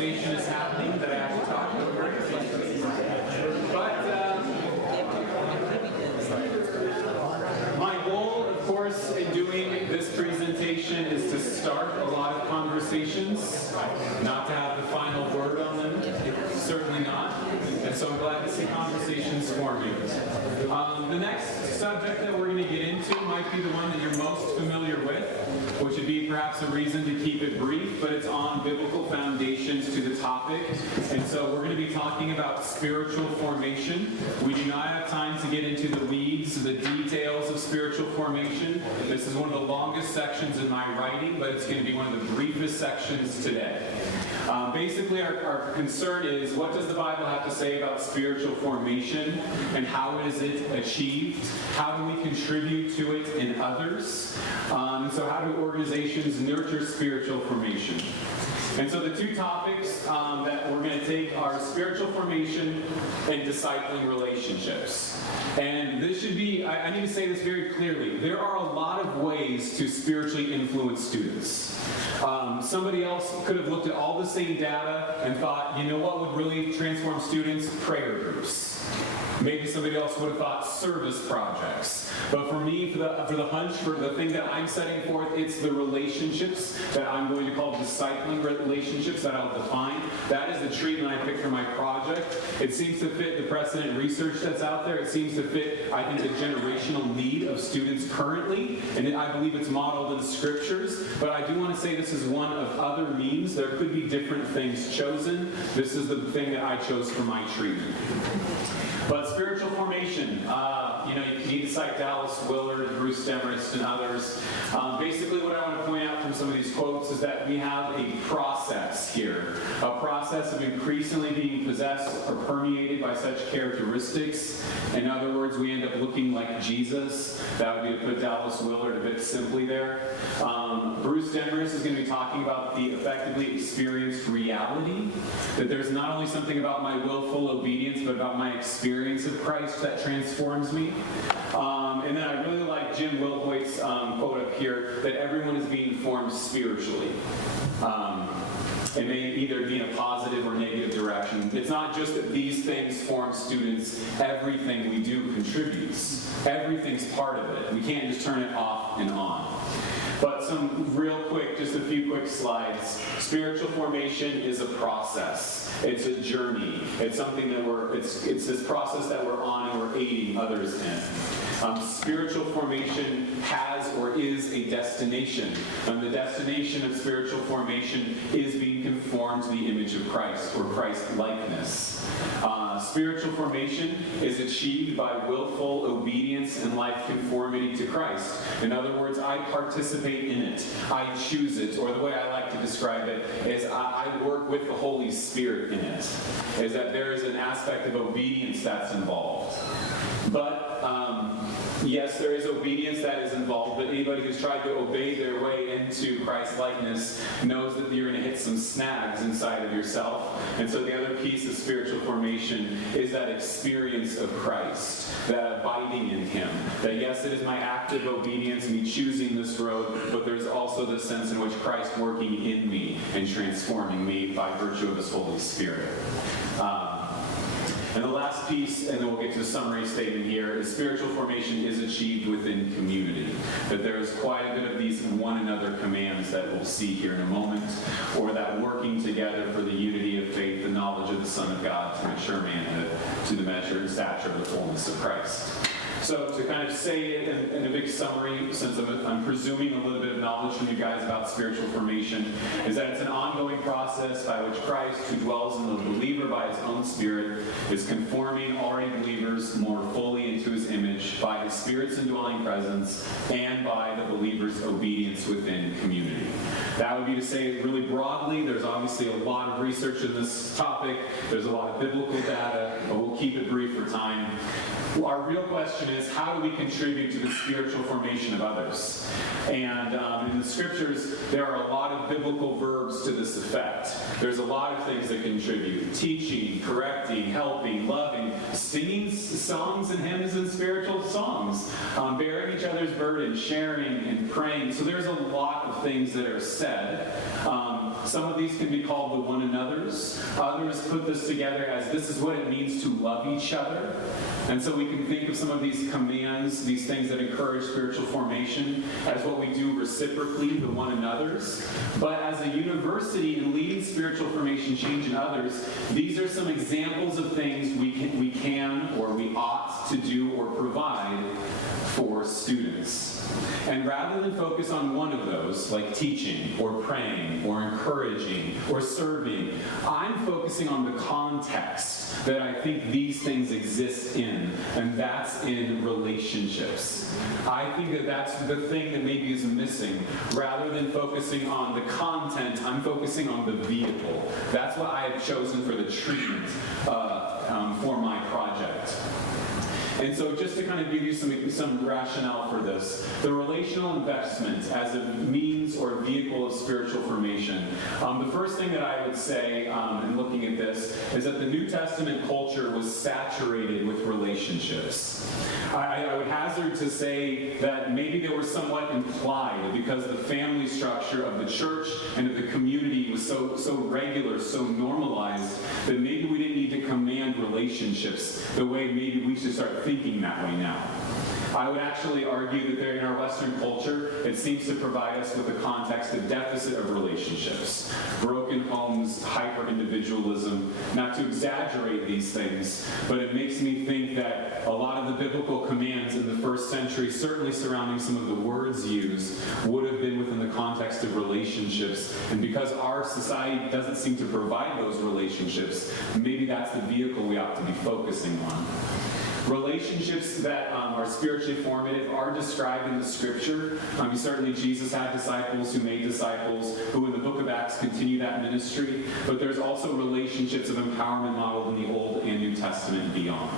conversation is happening that I have to talk over. But my goal, of course, in doing this presentation is to start a lot of conversations, not to have the final word on them, certainly not. And so I'm glad to see conversations forming. The next subject that we're going to get into might be the one that you're most familiar with, which would be perhaps a reason to keep it brief, but it's on biblical foundations to the topic. And so we're going to be talking about spiritual formation. We do not have time to get into the weeds, the details of spiritual formation. This is one of the longest sections in my writing, but it's going to be one of the briefest sections today. Basically, our concern is, what does the Bible have to say about spiritual formation, and how is it achieved? How do we contribute to it in others? So how do organizations nurture spiritual formation? And so the two topics that we're going to take are spiritual formation and discipling relationships. And this should be, I need to say this very clearly, there are a lot of ways to spiritually influence students. Somebody else could have looked at all the same data and thought, you know what would really transform students? Prayer groups. Maybe somebody else would have thought service projects. But for me, for the hunch, for the thing that I'm setting forth, it's the relationships that I'm going to call discipling relationships that I'll define. That is the treatment I picked for my project. It seems to fit the precedent research that's out there. It seems to fit, I think, the generational need of students currently. And I believe it's modeled in the scriptures. But I do want to say this is one of other means. There could be different things chosen. This is the thing that I chose for my treatment. But spiritual formation, you need to cite Dallas Willard, Bruce Demarest, and others. Basically, what I want to point out from some of these quotes is that we have a process here, a process of increasingly being possessed or permeated by such characteristics. In other words, we end up looking like Jesus. That would be to put Dallas Willard a bit simply there. Bruce Demarest is going to be talking about the effectively experienced reality, that there's not only something about my willful obedience, but about my experience of Christ that transforms me. And then I really like Jim Wilhoit's quote up here, that everyone is being formed spiritually. It may either be in a positive or negative direction. It's not just that these things form students. Everything we do contributes. Everything's part of it. We can't just turn it off and on. But some real quick, just a few quick slides. Spiritual formation is a process. It's a journey. It's something that it's this process that we're on and we're aiding others in. Spiritual formation has or is a destination. And the destination of spiritual formation is being conformed to the image of Christ, or Christ-likeness. Spiritual formation is achieved by willful obedience and life conformity to Christ. In other words, I participate in it. I choose it. Or the way I like to describe it is I work with the Holy Spirit in it. Is that there is an aspect of obedience that's involved. But yes, there is obedience that is involved, but anybody who's tried to obey their way into Christ-likeness knows that you're going to hit some snags inside of yourself. And so the other piece of spiritual formation is that experience of Christ, that abiding in Him. That yes, it is my active obedience, me choosing this road, but there's also the sense in which Christ working in me and transforming me by virtue of His Holy Spirit. And the last piece, and then we'll get to the summary statement here, is spiritual formation is achieved within community. That there is quite a bit of these one another commands that we'll see here in a moment, or that working together for the unity of faith, the knowledge of the Son of God, to mature manhood, to the measure and stature of the fullness of Christ. So to kind of say it in a big summary, since I'm presuming a little bit of knowledge from you guys about spiritual formation, is that it's an ongoing process by which Christ, who dwells in the believer by His own Spirit, is conforming already believers more fully into His image by His Spirit's indwelling presence and by the believer's obedience within community. That would be to say it really broadly. There's obviously a lot of research in this topic. There's a lot of biblical data, but we'll keep it brief for time. Our real question is, how do we contribute to the spiritual formation of others? And in the scriptures, there are a lot of biblical verbs to this effect. There's a lot of things that contribute. Teaching, correcting, helping, loving, singing songs and hymns and spiritual songs, bearing each other's burdens, sharing and praying. So there's a lot of things that are said. Some of these can be called the one another's. put this together as this is what it means to love each other. And so we can think of some of these commands, these things that encourage spiritual formation, as what we do reciprocally to one another's. But as a university in leading spiritual formation change in others, these are some examples of things we can or we ought to do or provide for students. And rather than focus on one of those, like teaching or praying or encouraging or serving, I'm focusing on the context that I think these things exist in, and that's in relationships. I think that that's the thing that maybe is missing. Rather than focusing on the content, I'm focusing on the vehicle. That's what I have chosen for the treatment for my project. And so just to kind of give you some rationale for this, the relational investment as a means or vehicle of spiritual formation. The first thing that I would say in looking at this is that the New Testament culture was saturated with relationships. I would hazard to say that maybe they were somewhat implied because the family structure of the church and of the community was so regular, so normalized, that maybe we didn't need to command relationships the way maybe we should start thinking that way now. I would actually argue that there, in our Western culture, it seems to provide us with a context of deficit of relationships, broken homes, hyper-individualism. Not to exaggerate these things, but it makes me think that a lot of the biblical commands in the first century, certainly surrounding some of the words used, would have been within the context of relationships. And because our society doesn't seem to provide those relationships, maybe that's the vehicle we ought to be focusing on. Relationships that are spiritually formative are described in the scripture. Certainly Jesus had disciples who made disciples, who in the book of Acts continue that ministry, but there's also relationships of empowerment modeled in the Old and New Testament and beyond.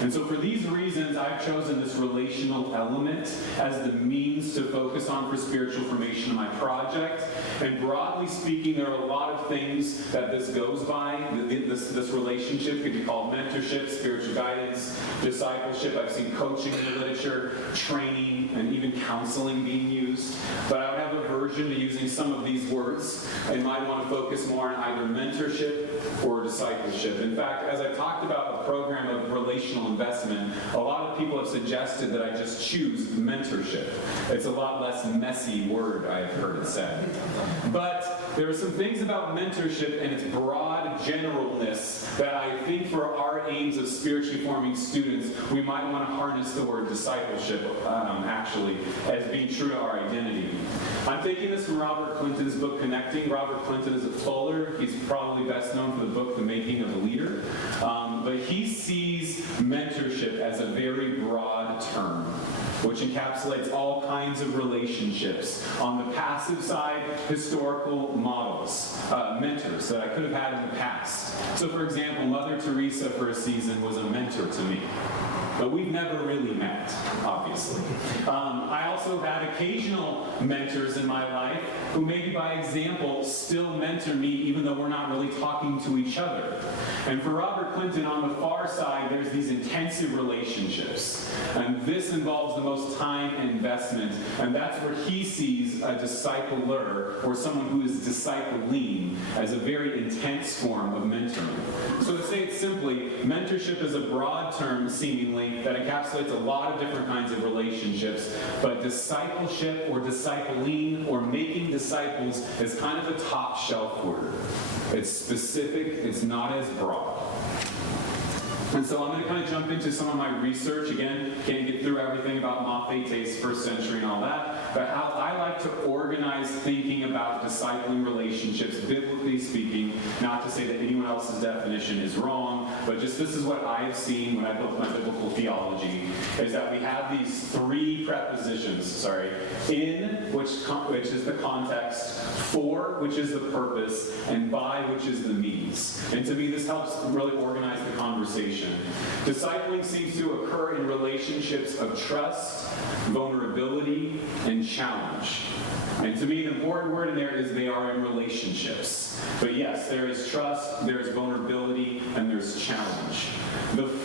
And so for these reasons, I've chosen this relational element as the means to focus on for spiritual formation in my project. And broadly speaking, there are a lot of things that this goes by. This relationship could be called mentorship, spiritual guidance, discipleship. I've seen coaching in the literature, training, and even counseling being used. But I would have aversion to using some of these words. I might want to focus more on either mentorship or discipleship. In fact, as I talked about a program of relational investment, a lot of people have suggested that I just choose mentorship. It's a lot less messy word, I've heard it said. But there are some things about mentorship and its broad generalness that I think for our aims of spiritually forming students, we might want to harness the word discipleship, actually, as being true to our identity. I'm taking this from Robert Clinton's book, Connecting. Robert Clinton is a Fuller. He's probably best known for the book, The Making of a Leader. But he sees mentorship as a very broad term, which encapsulates all kinds of relationships. On the passive side, historical models, mentors that I could have had in the past. So for example, Mother Teresa for a season was a mentor to me. But we've never really met, obviously. I also had occasional mentors in my life who maybe by example still mentor me even though we're not really talking to each other. And for Robert Clinton, on the far side, there's these intensive relationships. And this involves the most time and investment. And that's where he sees a discipler, or someone who is discipling, as a very intense form of mentoring. So to say it simply, mentorship is a broad term, seemingly, that encapsulates a lot of different kinds of relationships, but discipleship or discipling or making disciples is kind of a top shelf word. It's specific, it's not as broad. And so I'm going to kind of jump into some of my research. Again, can't get through everything about Mathetes, first century and all that, but how I like to organize thinking about discipling relationships, biblically speaking, not to say that anyone else's definition is wrong, but just this is what I've seen when I built my biblical theology, is that we have these three prepositions, in, which is the context, for, which is the purpose, and by, which is the means. And to me, this helps really organize the conversation. Discipling seems to occur in relationships of trust, vulnerability, and challenge. And to me, the important word in there is they are in relationships. But yes, there is trust, there is vulnerability, and there's challenge.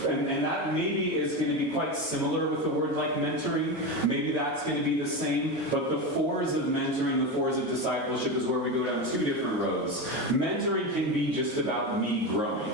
And that maybe is going to be quite similar with the word like mentoring. Maybe that's going to be the same, but the fours of mentoring, the fours of discipleship is where we go down two different roads. Mentoring can be just about me growing.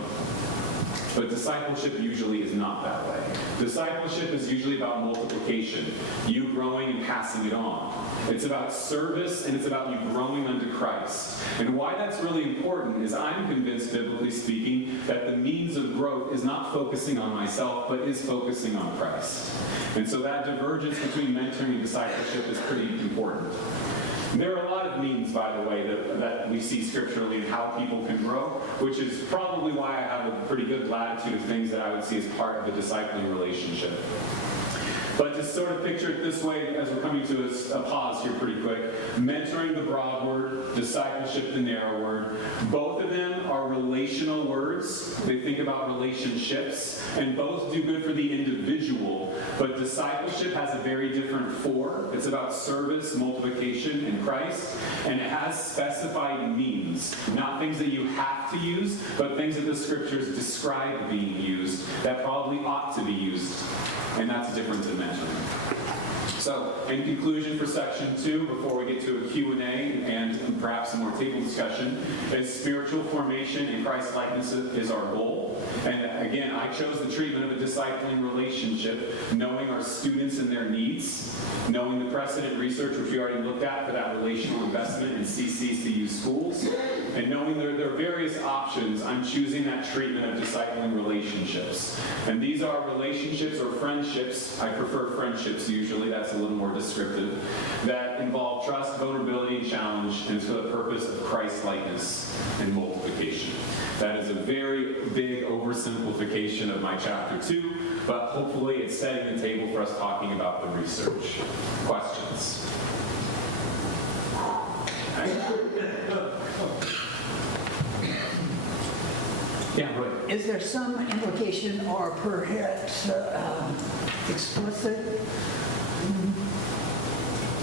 But discipleship usually is not that way. Discipleship is usually about multiplication, you growing and passing it on. It's about service, and it's about you growing unto Christ. And why that's really important is I'm convinced, biblically speaking, that the means of growth is not focusing on myself, but is focusing on Christ. And so that divergence between mentoring and discipleship is pretty important. There are a lot of means, by the way, that we see scripturally in how people can grow, which is probably why I have a pretty good latitude of things that I would see as part of a discipling relationship. But to sort of picture it this way, as we're coming to a pause here pretty quick, mentoring the broad word, discipleship the narrow word, both of them are relational words. They think about relationships, and both do good for the individual, but discipleship has a very different four. It's about service, multiplication in Christ, and it has specified means, not things that you have to use, but things that the scriptures describe being used that probably ought to be used. And that's different than mentoring. So, in conclusion for section 2, before we get to a Q&A and perhaps some more table discussion, is spiritual formation in Christ-likeness is our goal. And again, I chose the treatment of a discipling relationship, knowing our students and their needs, knowing the precedent research, which we already looked at for that relational investment in CCCU schools, and knowing there are various options, I'm choosing that treatment of discipling relationships. And these are relationships or friendships. I prefer friendships usually. That's a little more descriptive. That involve trust, vulnerability, and challenge, and for the purpose of Christ-likeness and multiplication. That is a very big oversimplification of my chapter 2, but hopefully it's setting the table for us talking about the research. Questions? Yeah, right. Is there some implication or perhaps explicit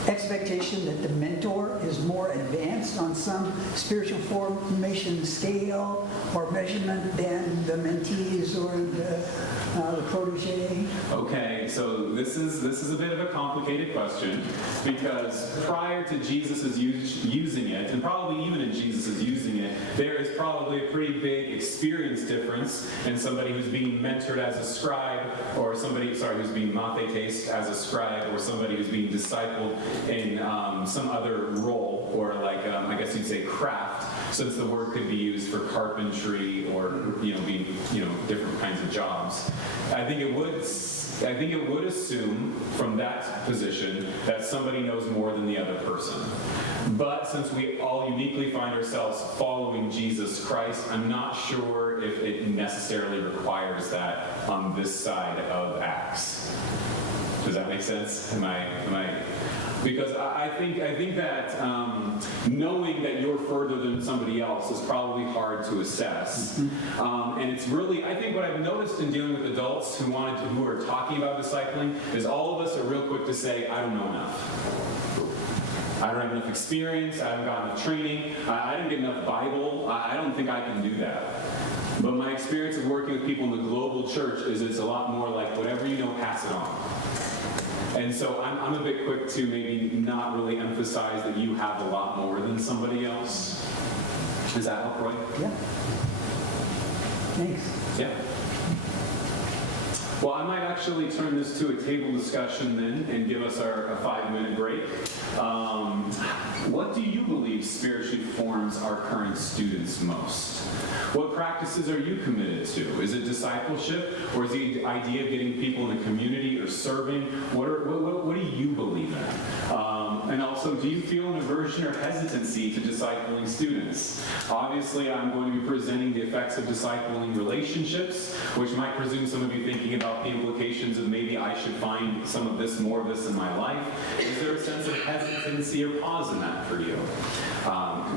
expectation that the mentor is more advanced on some spiritual formation scale or measurement than the mentees or the protege? Okay, so this is a bit of a complicated question, because prior to Jesus' using it, and probably even in Jesus' using it, there is probably a pretty big experience difference in somebody who's being mentored as a scribe, or somebody, who's being mathetes as a scribe, or somebody who's being discipled in some other role, or like, I guess you'd say craft, since the word could be used for carpentry or, being, different kinds of jobs. I think it would assume from that position that somebody knows more than the other person. But since we all uniquely find ourselves following Jesus Christ, I'm not sure if it necessarily requires that on this side of Acts. Does that make sense? Am I? Because I think that knowing that you're further than somebody else is probably hard to assess. And it's really, I think what I've noticed in dealing with adults who are talking about discipling is all of us are real quick to say, I don't know enough. I don't have enough experience, I haven't gotten enough training, I didn't get enough Bible, I don't think I can do that. But my experience of working with people in the global church is it's a lot more like whatever you know, pass it on. And so I'm a bit quick to maybe not really emphasize that you have a lot more than somebody else. Does that help, Roy? Yeah. Thanks. Yeah. Well, I might actually turn this to a table discussion then and give us a 5-minute break. What do you believe spiritually forms our current students most? What practices are you committed to? Is it discipleship, or is the idea of getting people in the community or serving? What do you believe in? And also, do you feel an aversion or hesitancy to discipling students? Obviously, I'm going to be presenting the effects of discipling relationships, which might presume some of you thinking about the implications of maybe I should find more of this in my life. Is there a sense of hesitancy or pause in that for you?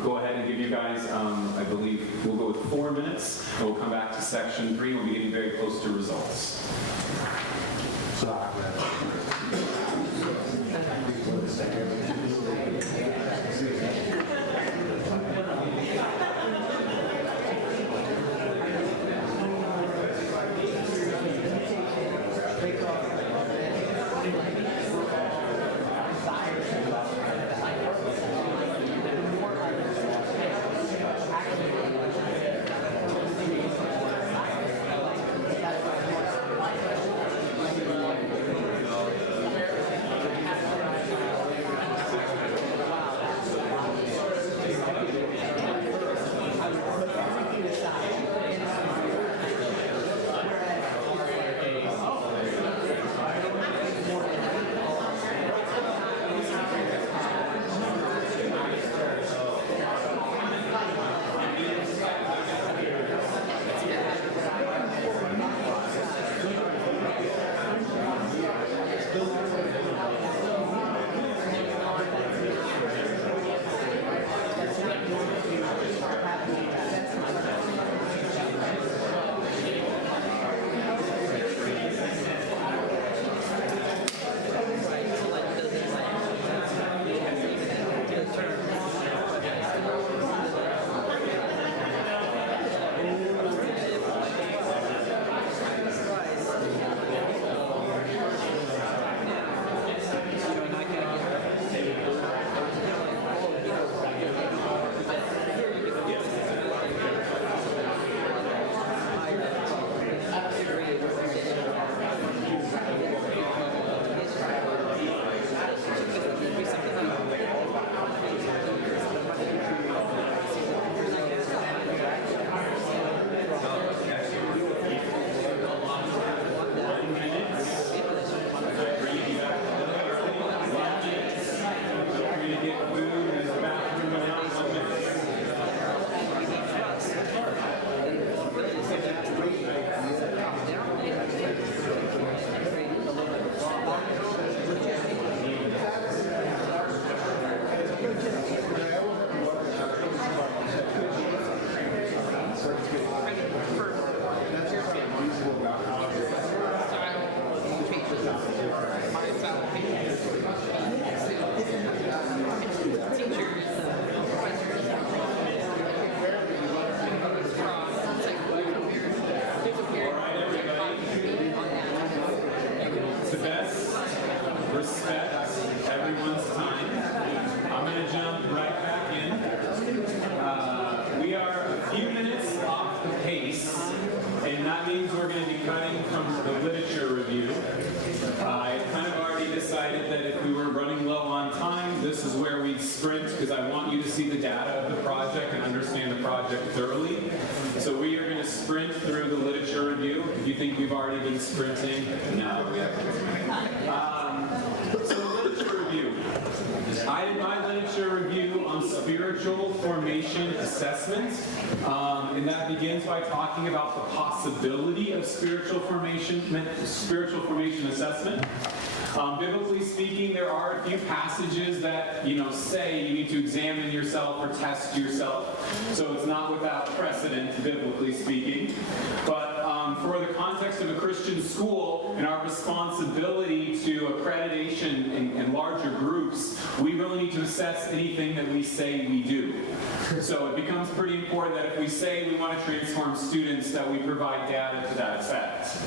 Go ahead and give you guys, I believe we'll go with 4 minutes, and we'll come back to section 3, and we'll be getting very close to results. means we're going to be cutting from the literature review. I kind of already decided that if we were running low on time, this is where we'd sprint, because I want you to see the data of the project and understand the project thoroughly. So we are going to sprint through the literature review. If you think we've already been sprinting, no. So the literature review. I did my literature review on spiritual formation assessment, and that begins by talking about the possibility of spiritual formation assessment. Biblically speaking, there are a few passages that, say you need to examine yourself or test yourself. So it's not without precedent, biblically speaking. But for the context of a Christian school and our responsibility to accreditation and larger groups, we really need to assess anything that we say we do. So it becomes pretty important that if we say we want to transform students, that we provide data to that effect.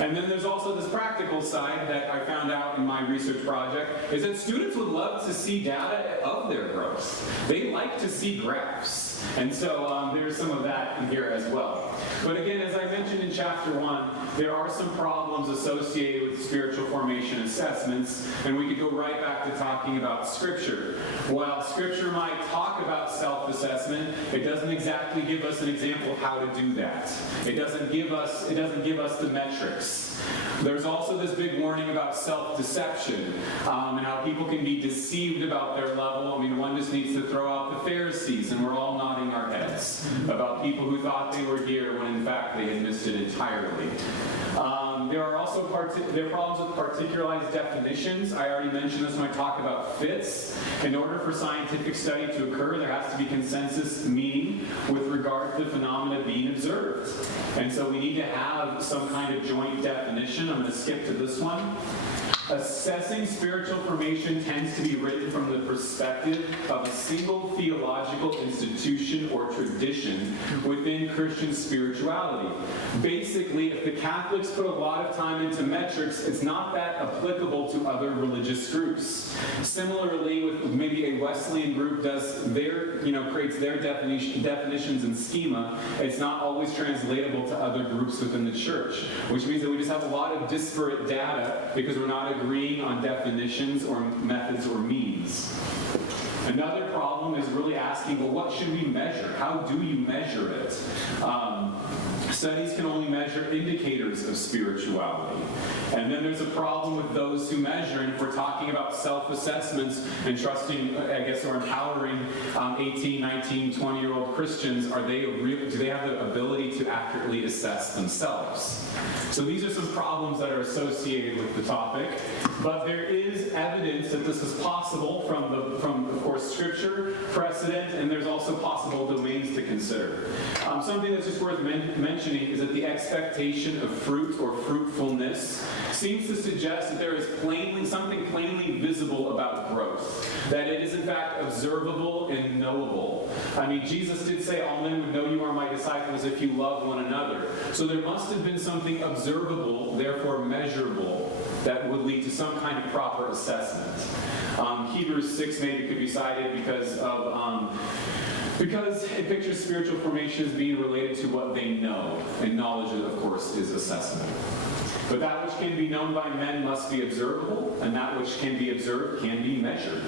And then there's also this practical side that I found out in my research project, is that students would love to see data of their growth. They like to see graphs. And so there's some of that in here as well. But again, as I mentioned in chapter 1, there are some problems associated with spiritual formation assessments, and we could go right back to talking about Scripture. While Scripture might talk about self-assessment, it doesn't exactly give us an example of how to do that. It doesn't give us the metrics. There's also this big warning about self-deception and how people can be deceived about their level. I mean, one just needs to throw out the Pharisees, and we're all nodding our heads about people who thought they were here when in fact they had missed it entirely. There are also problems with particularized definitions. I already mentioned this when I talk about fits. In order for scientific study to occur, there has to be consensus meaning with regard to the phenomena being observed. And so we need to have some kind of joint definition. I'm going to skip to this one. Assessing spiritual formation tends to be written from the perspective of a single theological institution or tradition within Christian spirituality. Basically, if the Catholics put a lot of time into metrics, it's not that applicable to other religious groups. Similarly, with maybe a Wesleyan group does their, creates their definitions and schema, it's not always translatable to other groups within the church, which means that we just have a lot of disparate data because we're not agreeing on definitions or methods or means. Another problem is really asking, well, what should we measure? How do you measure it? Studies can only measure indicators of spirituality. And then there's a problem with those who measure, and if we're talking about self-assessments and trusting, or empowering 18, 19, 20-year-old Christians, do they have the ability to accurately assess themselves? So these are some problems that are associated with the topic, but there is evidence that this is possible from of course, Scripture, precedent, and there's also possible domains to consider. Something that's just worth mentioning is that the expectation of fruit or fruitfulness seems to suggest that there is something plainly visible about growth, that it is in fact observable and knowable. I mean, Jesus did say, all men would know you are my disciples if you love one another. So there must have been something observable, therefore measurable, that would lead to some kind of proper assessment. Hebrews 6 maybe could be cited because it pictures spiritual formation as being related to what they know, and knowledge, of course, is assessment. But that which can be known by men must be observable, and that which can be observed can be measured.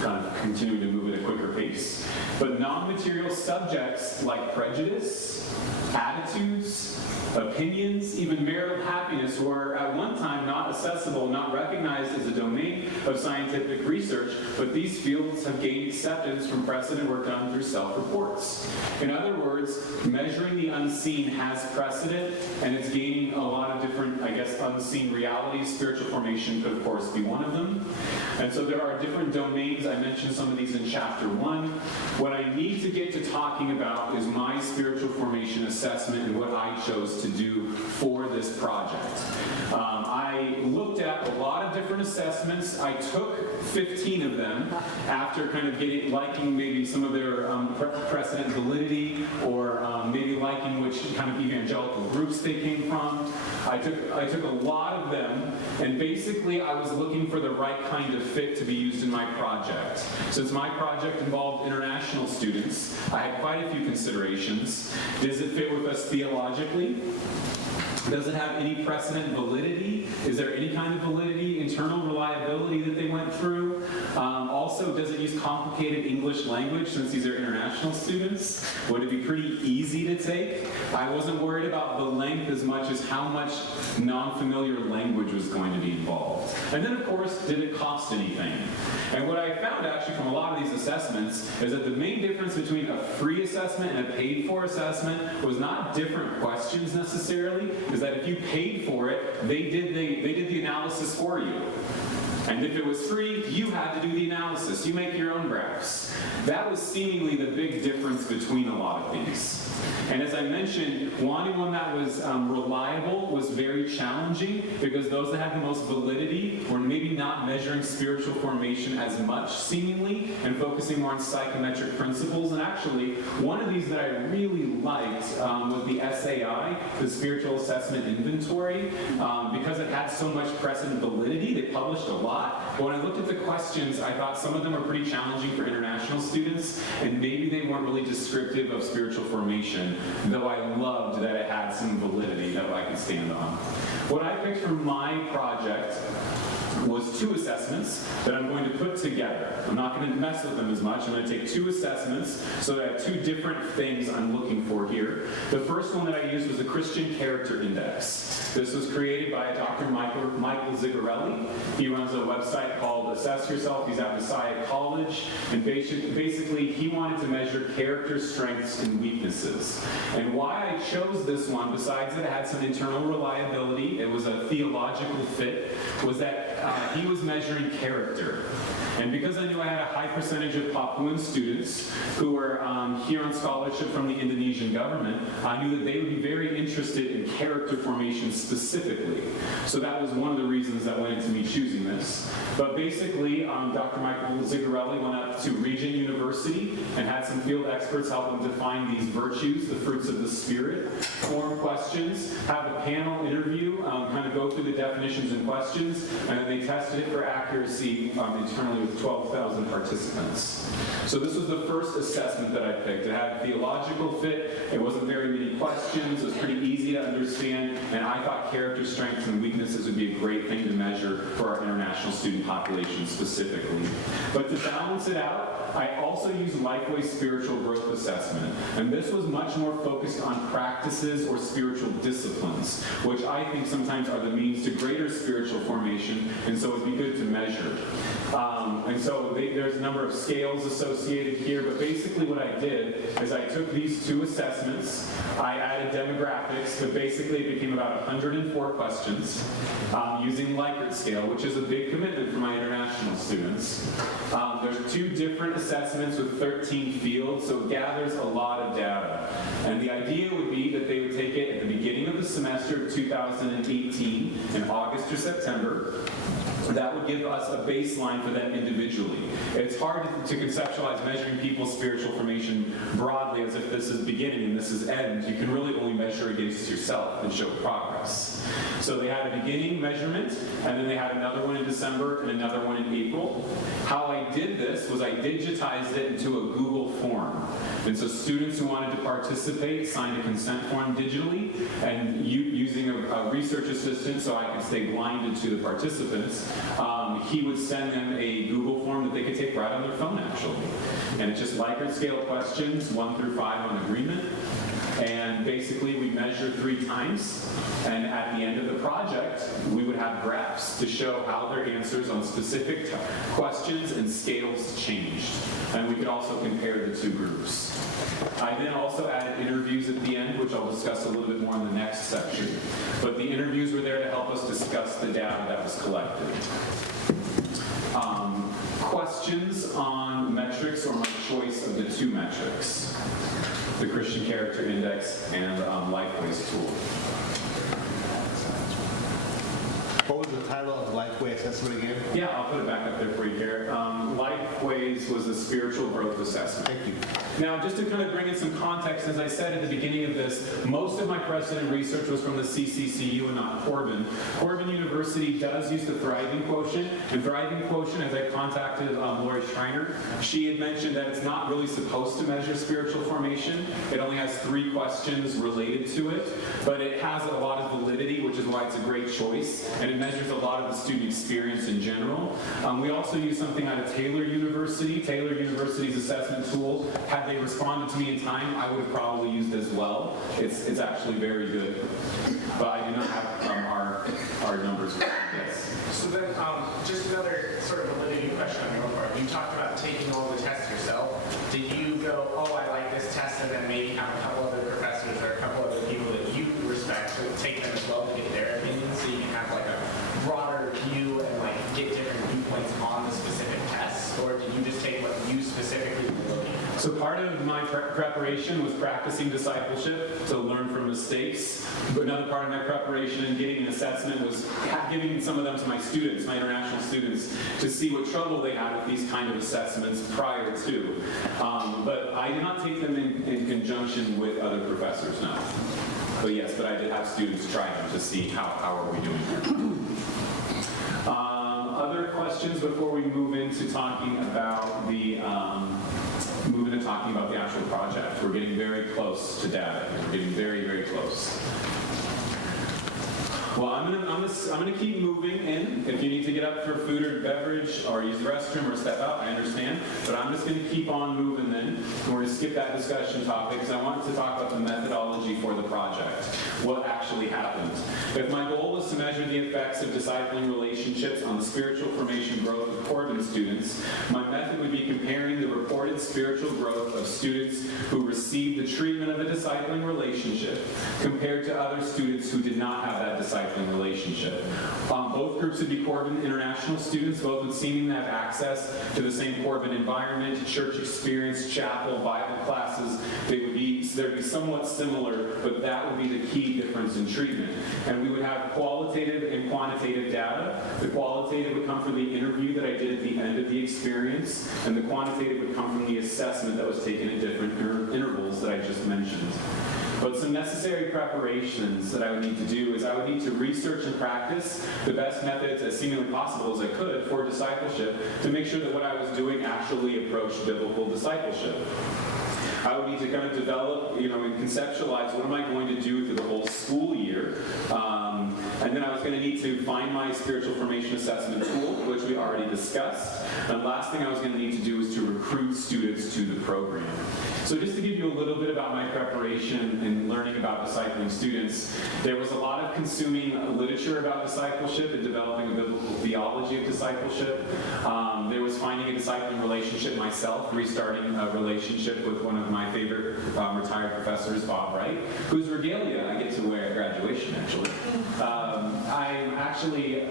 Kind of continuing to move at a quicker pace. But non-material subjects like prejudice, attitudes, opinions, even marital happiness were at one time not accessible, not recognized as a domain of scientific research, but these fields have gained acceptance from precedent work done through self-reports. In other words, measuring the unseen has precedent, and it's gaining a lot of different, unseen realities. Spiritual formation could, of course, be one of them. And so there are different domains. I mentioned some of these in chapter 1. What I need to get to talking about is my spiritual formation assessment and what I chose to do for this project. I looked at a lot of different assessments. I took 15 of them after kind of liking maybe some of their precedent validity, or maybe liking which kind of evangelical groups they came from. I took a lot of them, and basically I was looking for the right kind of fit to be used in my project. Since my project involved international students, I had quite a few considerations. Does it fit with us theologically? Does it have any precedent validity? Is there any kind of validity, internal reliability that they went through? Also, does it use complicated English language since these are international students? Would it be pretty easy to take? I wasn't worried about the length as much as how much non-familiar language was going to be involved. And then, of course, did it cost anything? And what I found actually from a lot of these assessments is that the main difference between a free assessment and a paid-for assessment was not different questions necessarily, is that if you paid for it, they did the analysis for you. And if it was free, you had to do the analysis. You make your own graphs. That was seemingly the big difference between a lot of these. And as I mentioned, wanting one that was reliable was very challenging because those that had the most validity were maybe not measuring spiritual formation as much, seemingly, and focusing more on psychometric principles. And actually, one of these that I really liked was the SAI, the Spiritual Assessment Inventory. Because it had so much precedent validity, they published a lot. But when I looked at the questions, I thought some of them were pretty challenging for international students, and maybe they weren't really descriptive of spiritual formation, though I loved that it had some validity that I could stand on. What I picked for my project was 2 assessments that I'm going to put together. I'm not going to mess with them as much. I'm going to take 2 assessments, so that I have 2 different things I'm looking for here. The first one that I used was the Christian Character Index. This was created by Dr. Michael Zigarelli. He runs a website called Assess Yourself. He's at Messiah College, and basically he wanted to measure character strengths and weaknesses. And why I chose this one, besides that it had some internal reliability, it was a theological fit, was that he was measuring character. And because I knew I had a high percentage of Papuan students who were here on scholarship from the Indonesian government, I knew that they would be very interested in character formation specifically. So that was one of the reasons that went into me choosing this. But basically, Dr. Michael Zigarelli went up to Regent University and had some field experts help him define these virtues, the fruits of the Spirit, form questions, have a panel interview, kind of go through the definitions and questions, and then they tested it for accuracy internally with 12,000 participants. So this was the first assessment that I picked. It had a theological fit, it wasn't very many questions, it was pretty easy to understand, and I thought character strengths and weaknesses would be a great thing to measure for our international student population specifically. But to balance it out, I also used Lifeway Spiritual Growth Assessment, and this was much more focused on practices or spiritual disciplines, which I think sometimes are the means to greater spiritual formation, and so it would be good to measure. And so there's a number of scales associated here, but basically what I did is I took these 2 assessments, I added demographics, but basically it became about 104 questions using Likert scale, which is a big commitment for my international students. There's 2 different assessments with 13 fields, so it gathers a lot of data. And the idea would be that they would take it at the beginning of the semester of 2018 in August or September. That would give us a baseline for them individually. It's hard to conceptualize measuring people's spiritual formation broadly as if this is beginning and this is end. You can really only measure against yourself and show progress. So they had a beginning measurement, and then they had another one in December and another one in April. How I did this was I digitized it into a Google form. And so students who wanted to participate signed a consent form digitally, and using a research assistant so I could stay blinded to the participants, he would send them a Google form that they could take right on their phone, actually. And it's just Likert scale questions, 1 through 5 on agreement. And basically we measured 3 times, and at the end of the project, we would have graphs to show how their answers on specific questions and scales changed. And we could also compare the 2 groups. I then also added interviews at the end, which I'll discuss a little bit more in the next section. But the interviews were there to help us discuss the data that was collected. Questions on metrics, or my choice of the 2 metrics, the Christian Character Index and Lifeway's tool. What was the title of Lifeway Assessment again? Yeah, I'll put it back up there for you, Garrett. Lifeways was a spiritual growth assessment. Thank you. Now, just to kind of bring in some context, as I said at the beginning of this, most of my precedent research was from the CCCU and not Corban. Corban University does use the thriving quotient, and thriving quotient, as I contacted Lori Schreiner, she had mentioned that it's not really supposed to measure spiritual formation. It only has 3 questions related to it, but it has a lot of validity, which is why it's a great choice, and it measures a lot of the student experience in general. We also use something out of Taylor University. Taylor University's assessment tool, had they responded to me in time, I would have probably used as well. It's actually very good. But I do not have our numbers. Yes. So then, just another sort of validity question on your part. You talked about taking all the tests yourself. Did you go, oh, I like this test, and then maybe have a couple other professors or a couple other people that you respect to take them as well to get their opinions, so you can have like a broader view and like get different viewpoints on the specific tests? Or did you just take what you specifically were looking at? So part of my preparation was practicing discipleship to learn from mistakes. But another part of my preparation and getting an assessment was giving some of them to my students, my international students, to see what trouble they had with these kind of assessments prior to. But I did not take them in conjunction with other professors, no. But yes, but I did have students try them to see how are we doing here. Other questions before we move into talking about the actual project. We're getting very close to data. We're getting very, very close. Well, I'm gonna keep moving in. If you need to get up for food or beverage or use the restroom or step out, I understand. But I'm just gonna keep on moving then. And we're gonna skip that discussion topic because I wanted to talk about the methodology for the project. What actually happened. If my goal was to measure the effects of discipling relationships on the spiritual formation growth of Corban students, my method would be comparing the reported spiritual growth of students who received the treatment of a discipling relationship compared to other students who did not have that discipling relationship. Both groups would be Corban international students. Both would seemingly have access to the same Corban environment, church experience, chapel, Bible classes. They'd be somewhat similar, but that would be the key difference in treatment. And we would have qualitative and quantitative data. The qualitative would come from the interview that I did at the end of the experience, and the quantitative would come from the assessment that was taken at different intervals that I just mentioned. But some necessary preparations that I would need to do is I would need to research and practice the best methods as seemingly possible as I could for discipleship to make sure that what I was doing actually approached biblical discipleship. I would need to kind of develop, and conceptualize what am I going to do through the whole school year. And then I was going to need to find my spiritual formation assessment tool, which we already discussed. And the last thing I was going to need to do is to recruit students to the program. So just to give you a little bit about my preparation and learning about discipling students, there was a lot of consuming literature about discipleship and developing a biblical theology of discipleship. There was finding a discipling relationship myself, restarting a relationship with one of my favorite retired professors, Bob Wright, whose regalia I get to wear at graduation, actually.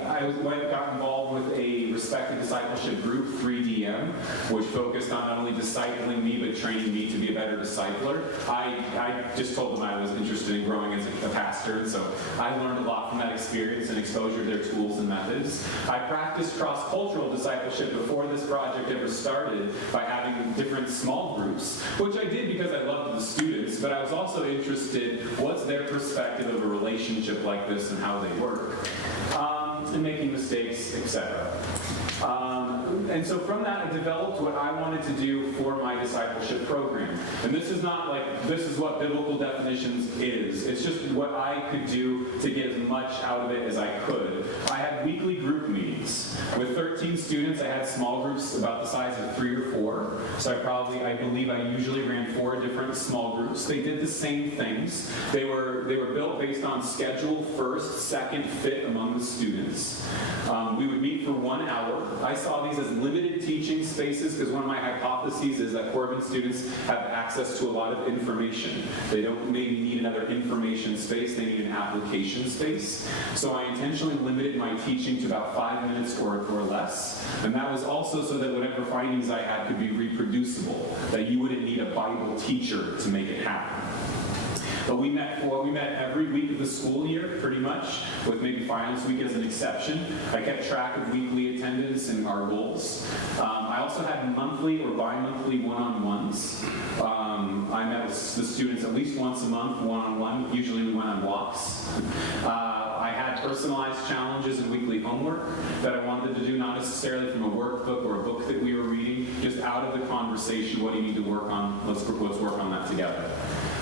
I got involved with a respected discipleship group, 3DM, which focused on not only discipling me, but training me to be a better discipler. I just told them I was interested in growing as a pastor, and so I learned a lot from that experience and exposure to their tools and methods. I practiced cross-cultural discipleship before this project ever started by having different small groups, which I did because I loved the students, but I was also interested what's their perspective of a relationship like this and how they work, and making mistakes, etc. And so from that, I developed what I wanted to do for my discipleship program. And this is not like, this is what biblical definitions is. It's just what I could do to get as much out of it as I could. I had weekly group meetings. With 13 students, I had small groups about the size of 3 or 4. So I believe I usually ran 4 different small groups. They did the same things. They were built based on schedule, first, second fit among the students. We would meet for 1 hour. I saw these as limited teaching spaces because one of my hypotheses is that Corban students have access to a lot of information. They don't maybe need another information space, they need an application space. So I intentionally limited my teaching to about 5 minutes or less. And that was also so that whatever findings I had could be reproducible, that you wouldn't need a Bible teacher to make it happen. But we met every week of the school year, pretty much, with maybe finals week as an exception. I kept track of weekly attendance and our goals. I also had monthly or bi-monthly one-on-ones. I met with the students at least once a month, one-on-one. Usually we went on walks. I had personalized challenges and weekly homework that I wanted to do, not necessarily from a workbook or a book that we were reading, just out of the conversation. What do you need to work on? Let's work on that together.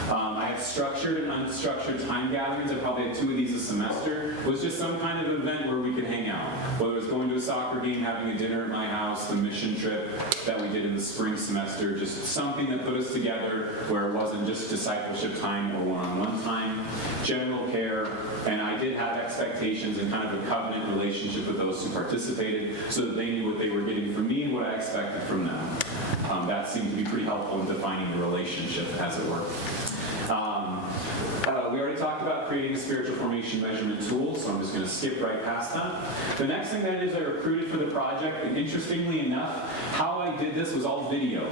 I had structured and unstructured time gatherings. I probably had 2 of these a semester. It was just some kind of event where we could hang out. Whether it was going to a soccer game, having a dinner at my house, the mission trip that we did in the spring semester, just something that put us together where it wasn't just discipleship time or one-on-one time, general care, and I did have expectations and kind of a covenant relationship with those who participated so that they knew what they were getting from me and what I expected from them. That seemed to be pretty helpful in defining the relationship, as it were. We already talked about creating a spiritual formation measurement tool, so I'm just going to skip right past that. The next thing that is I recruited for the project, and interestingly enough, how I did this was all video.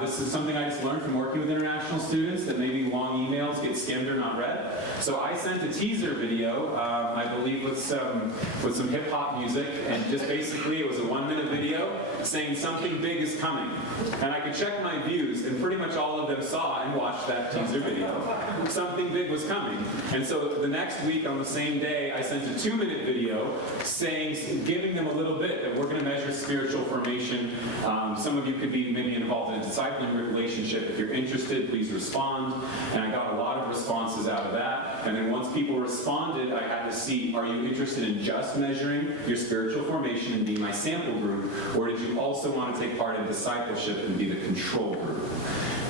This is something I just learned from working with international students, that maybe long emails get skimmed or not read. So I sent a teaser video, I believe with some hip-hop music, and just basically it was a 1-minute video saying something big is coming. And I could check my views, and pretty much all of them saw and watched that teaser video. Something big was coming. And so the next week on the same day, I sent a 2-minute video giving them a little bit that we're going to measure spiritual formation. Some of you could be maybe involved in a discipling relationship. If you're interested, please respond. And I got a lot of responses out of that. And then once people responded, I had to see, are you interested in just measuring your spiritual formation and be my sample group, or did you also want to take part in discipleship and be the control group?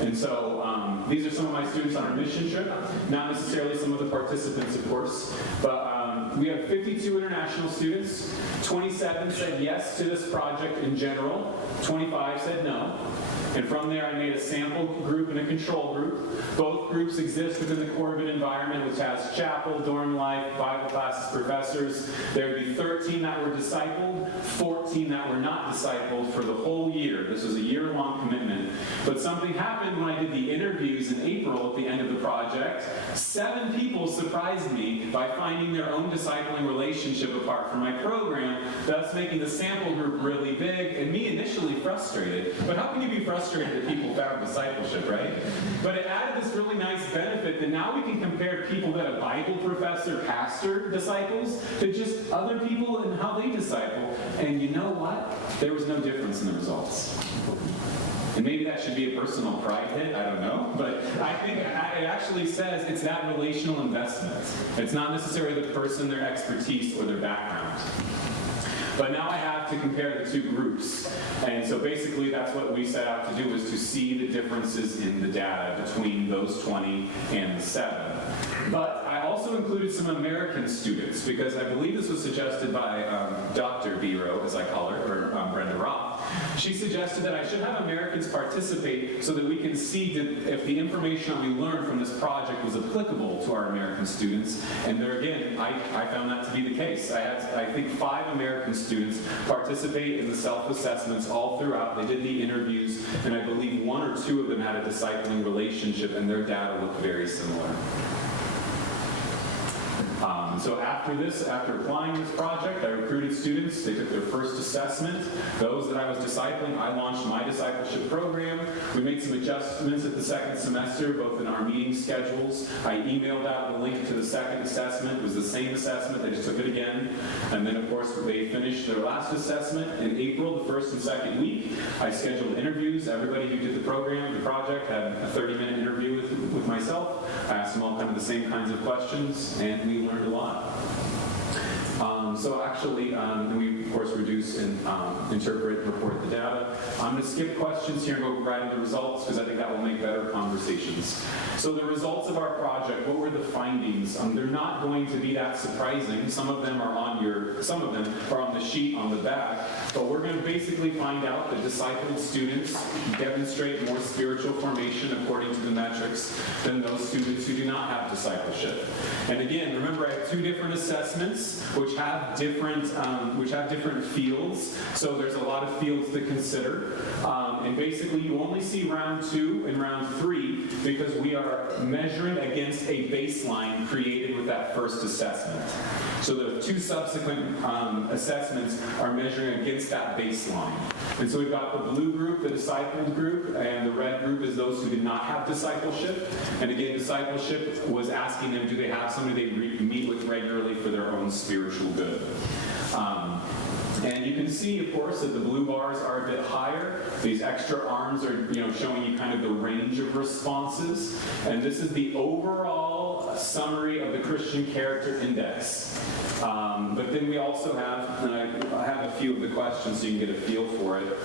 And so these are some of my students on our mission trip, not necessarily some of the participants, of course, but we have 52 international students. 27 said yes to this project in general, 25 said no. And from there, I made a sample group and a control group. Both groups exist within the Corban environment, which has chapel, dorm life, Bible classes, professors. There would be 13 that were discipled, 14 that were not discipled for the whole year. This was a year-long commitment. But something happened when I did the interviews in April at the end of the project. 7 people surprised me by finding their own discipling relationship apart from my program, thus making the sample group really big, and me initially frustrated. But how can you be frustrated that people found discipleship, right? But it added this really nice benefit that now we can compare people that a Bible professor, pastor disciples to just other people and how they disciple. And you know what? There was no difference in the results. And maybe that should be a personal pride hit, I don't know. But I think it actually says it's that relational investment. It's not necessarily the person, their expertise, or their background. But now I have to compare the 2 groups. And so basically that's what we set out to do, is to see the differences in the data between those 20 and the 7. But I also included some American students, because I believe this was suggested by Dr. Biro, as I call her, or Brenda Roth. She suggested that I should have Americans participate so that we can see if the information that we learned from this project was applicable to our American students. And there again, I found that to be the case. I had, I think, 5 American students participate in the self-assessments all throughout. They did the interviews, and I believe 1 or 2 of them had a discipling relationship, and their data looked very similar. So after applying this project, I recruited students. They took their first assessment. Those that I was discipling, I launched my discipleship program. We made some adjustments at the second semester, both in our meeting schedules. I emailed out the link to the second assessment. It was the same assessment. They just took it again. And then, of course, they finished their last assessment in April, the first and second week. I scheduled interviews. Everybody who did the program, the project, had a 30-minute interview with myself. I asked them all kind of the same kinds of questions, and we learned a lot. So actually, we of course reduce and interpret, report the data. I'm going to skip questions here and go right into results, because I think that will make better conversations. So the results of our project, what were the findings? They're not going to be that surprising. Some of them are on the sheet on the back. But we're going to basically find out that discipled students demonstrate more spiritual formation according to the metrics than those students who do not have discipleship. And again, remember, I have 2 different assessments which have different fields. So there's a lot of fields to consider. And basically, you only see round 2 and round 3 because we are measuring against a baseline created with that first assessment. So the 2 subsequent assessments are measuring against that baseline. And so we've got the blue group, the discipled group, and the red group is those who did not have discipleship. And again, discipleship was asking them, do they have somebody they meet with regularly for their own spiritual good? And you can see, of course, that the blue bars are a bit higher. These extra arms are, showing you kind of the range of responses. And this is the overall summary of the Christian Character Index. But then we also have, and I have a few of the questions so you can get a feel for it.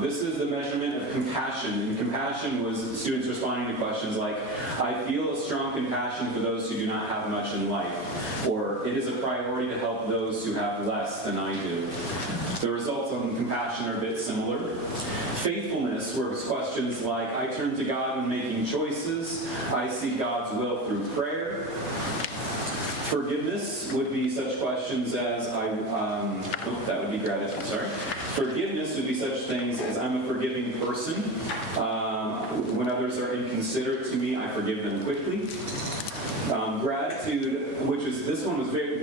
This is the measurement of compassion. And compassion was students responding to questions like, I feel a strong compassion for those who do not have much in life. Or, it is a priority to help those who have less than I do. The results on compassion are a bit similar. Faithfulness was questions like, I turn to God when making choices. I seek God's will through prayer. Forgiveness would be such questions as that would be gratitude, sorry. Forgiveness would be such things as I'm a forgiving person. When others are inconsiderate to me, I forgive them quickly. Gratitude,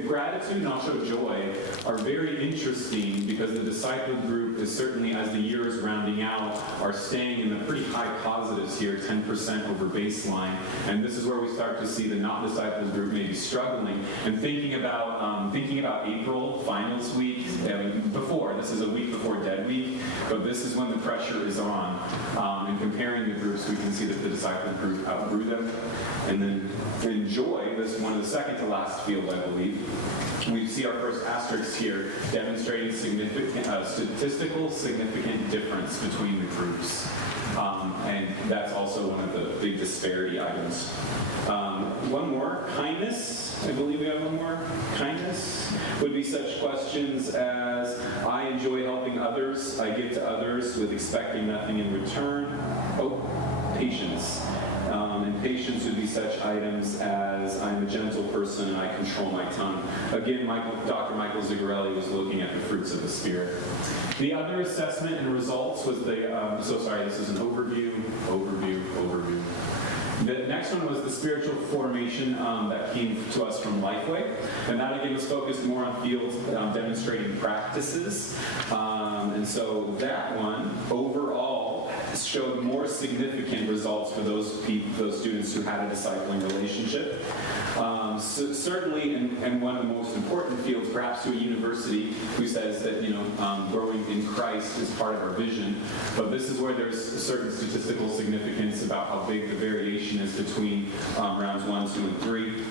gratitude and also joy are very interesting because the discipled group is certainly, as the year is rounding out, are staying in the pretty high positives here, 10% over baseline. And this is where we start to see the not discipled group maybe struggling. And thinking about April, finals week, this is a week before Dead Week, but this is when the pressure is on. And comparing the groups, we can see that the discipled group outgrew them. And then in joy, this is one of the second to last field, I believe. We see our first asterisk here demonstrating statistical significant difference between the groups. And that's also one of the big disparity items. One more, kindness. I believe we have one more. Kindness would be such questions as, I enjoy helping others. I give to others with expecting nothing in return. Patience. And patience would be such items as, I'm a gentle person and I control my tongue. Again, Dr. Michael Zigarelli was looking at the fruits of the Spirit. The other assessment and results was this is an overview. The next one was the spiritual formation that came to us from Lifeway. And that again was focused more on fields demonstrating practices. And so that one, overall, showed more significant results for those students who had a discipling relationship. Certainly, and one of the most important fields, perhaps to a university who says that growing in Christ is part of our vision, but this is where there's a certain statistical significance about how big the variation is between rounds 1, 2, and 3.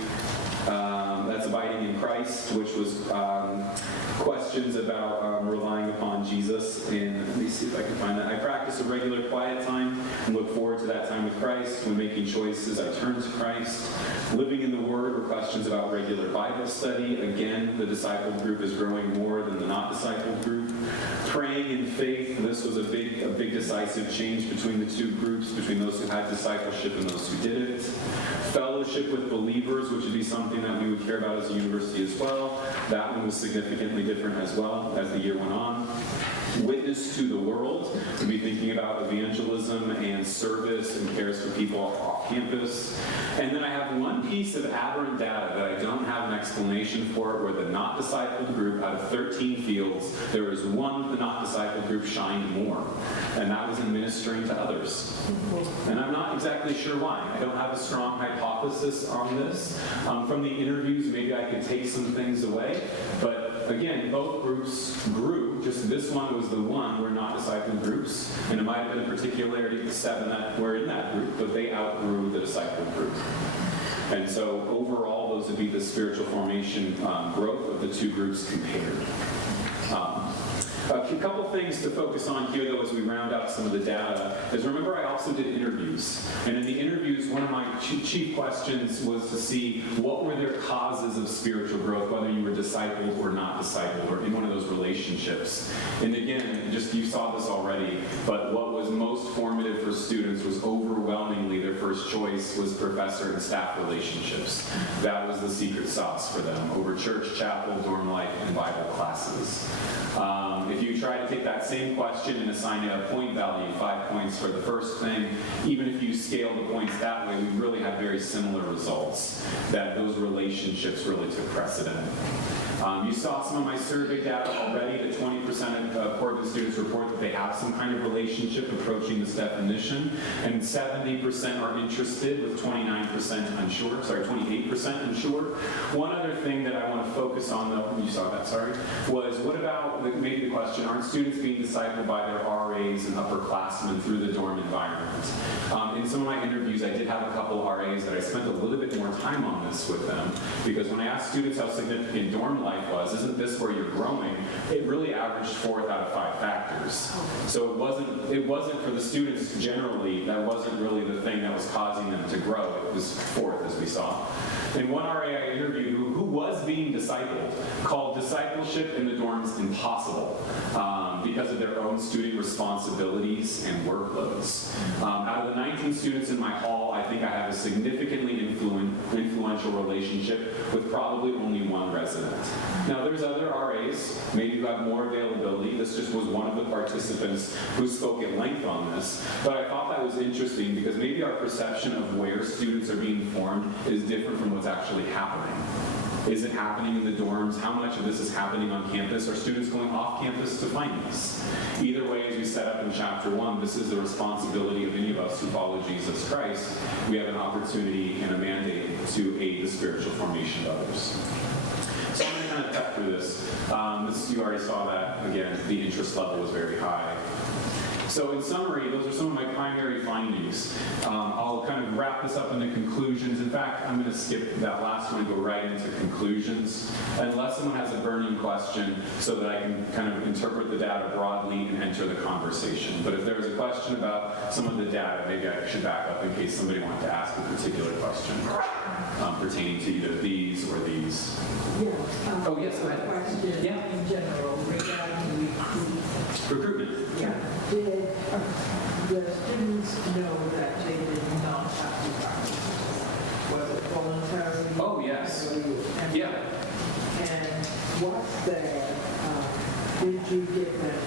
That's abiding in Christ, which was questions about relying upon Jesus. And let me see if I can find that. I practice a regular quiet time and look forward to that time with Christ. When making choices, I turn to Christ. Living in the Word were questions about regular Bible study. Again, the discipled group is growing more than the not discipled group. Praying in faith. This was a big decisive change between the two groups, between those who had discipleship and those who didn't. Fellowship with believers, which would be something that we would care about as a university as well. That one was significantly different as well as the year went on. Witness to the world, we'd be thinking about evangelism and service and cares for people off campus. And then I have one piece of aberrant data that I don't have an explanation for, where the not discipled group, out of 13 fields, there was one the not discipled group shined more, and that was in ministering to others. And I'm not exactly sure why. I don't have a strong hypothesis on this. From the interviews, maybe I could take some things away, but again, both groups grew, just this one was the one where not discipled groups, and it might have been a particularity of the 7 that were in that group, but they outgrew the discipled group. And so overall, those would be the spiritual formation growth of the two groups compared. A couple things to focus on here, though, as we round out some of the data, is remember I also did interviews. And in the interviews, one of my chief questions was to see what were their causes of spiritual growth, whether you were discipled or not discipled, or in one of those relationships. And again, just you saw this already, but what was most formative for students was overwhelmingly their first choice was professor and staff relationships. That was the secret sauce for them over church, chapel, dorm life, and Bible classes. If you try to take that same question and assign it a point value, 5 points for the first thing, even if you scale the points that way, we really have very similar results, that those relationships really took precedent. You saw some of my survey data already, that 20% of Corban students report that they have some kind of relationship approaching this definition, and 70% are interested with 29% unsure, 28% unsure. One other thing that I want to focus on, though, you saw that, sorry, was what about, maybe the question, aren't students being discipled by their RAs and upperclassmen through the dorm environment? In some of my interviews, I did have a couple RAs that I spent a little bit more time on this with them, because when I asked students how significant dorm life was, isn't this where you're growing, it really averaged 4 out of 5 factors. So it wasn't for the students generally, that wasn't really the thing that was causing them to grow. It was 4th, as we saw. And one RA I interviewed who was being discipled called discipleship in the dorms impossible because of their own student responsibilities and workloads. Out of the 19 students in my hall, I think I have a significantly influential relationship with probably only 1 resident. Now, there's other RAs, maybe who have more availability. This just was one of the participants who spoke at length on this. But I thought that was interesting because maybe our perception of where students are being formed is different from what's actually happening. Is it happening in the dorms? How much of this is happening on campus? Are students going off campus to find this? Either way, as we set up in chapter 1, this is the responsibility of any of us who follow Jesus Christ. We have an opportunity and a mandate to aid the spiritual formation of others. So I'm going to kind of cut through this. You already saw that, again, the interest level was very high. So in summary, those are some of my primary findings. I'll kind of wrap this up into conclusions. In fact, I'm going to skip that last one and go right into conclusions, unless someone has a burning question so that I can kind of interpret the data broadly and enter the conversation. But if there's a question about some of the data, maybe I should back up in case somebody wanted to ask a particular question pertaining to either these or these. Yeah. Oh, yes, go ahead. Question in general regarding Recruitment. Yeah. Did the students know that they did not have to practice? Was it voluntary? Oh, yes. Yeah. And was there, did you give them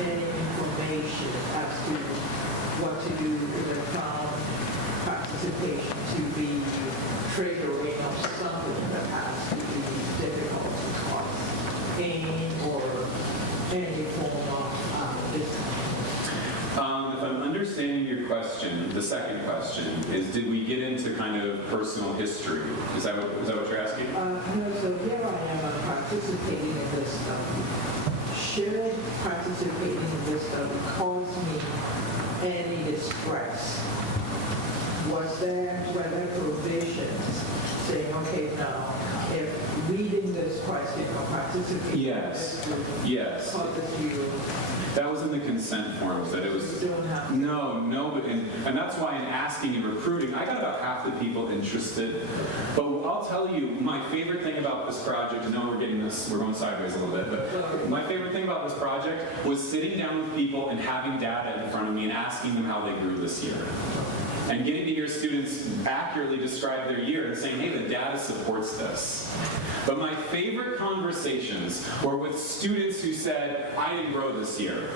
any information as to what to do if they found participation to be triggering of something that has to be difficult to cause pain or any form of if I'm understanding your question, the second question is, did we get into kind of personal history? Is that what you're asking? No, so here I am, I'm participating in this study. Should participating in this study cause me any distress? Were there provisions saying, okay, now, if reading this question or participating in this group causes you... That was in the consent forms, that it was... No, and that's why in asking and recruiting, I got about half the people interested. But I'll tell you, my favorite thing about this project, I know we're going sideways a little bit, but my favorite thing about this project was sitting down with people and having data in front of me and asking them how they grew this year. And getting to hear students accurately describe their year and saying, hey, the data supports this. But my favorite conversations were with students who said, I didn't grow this year.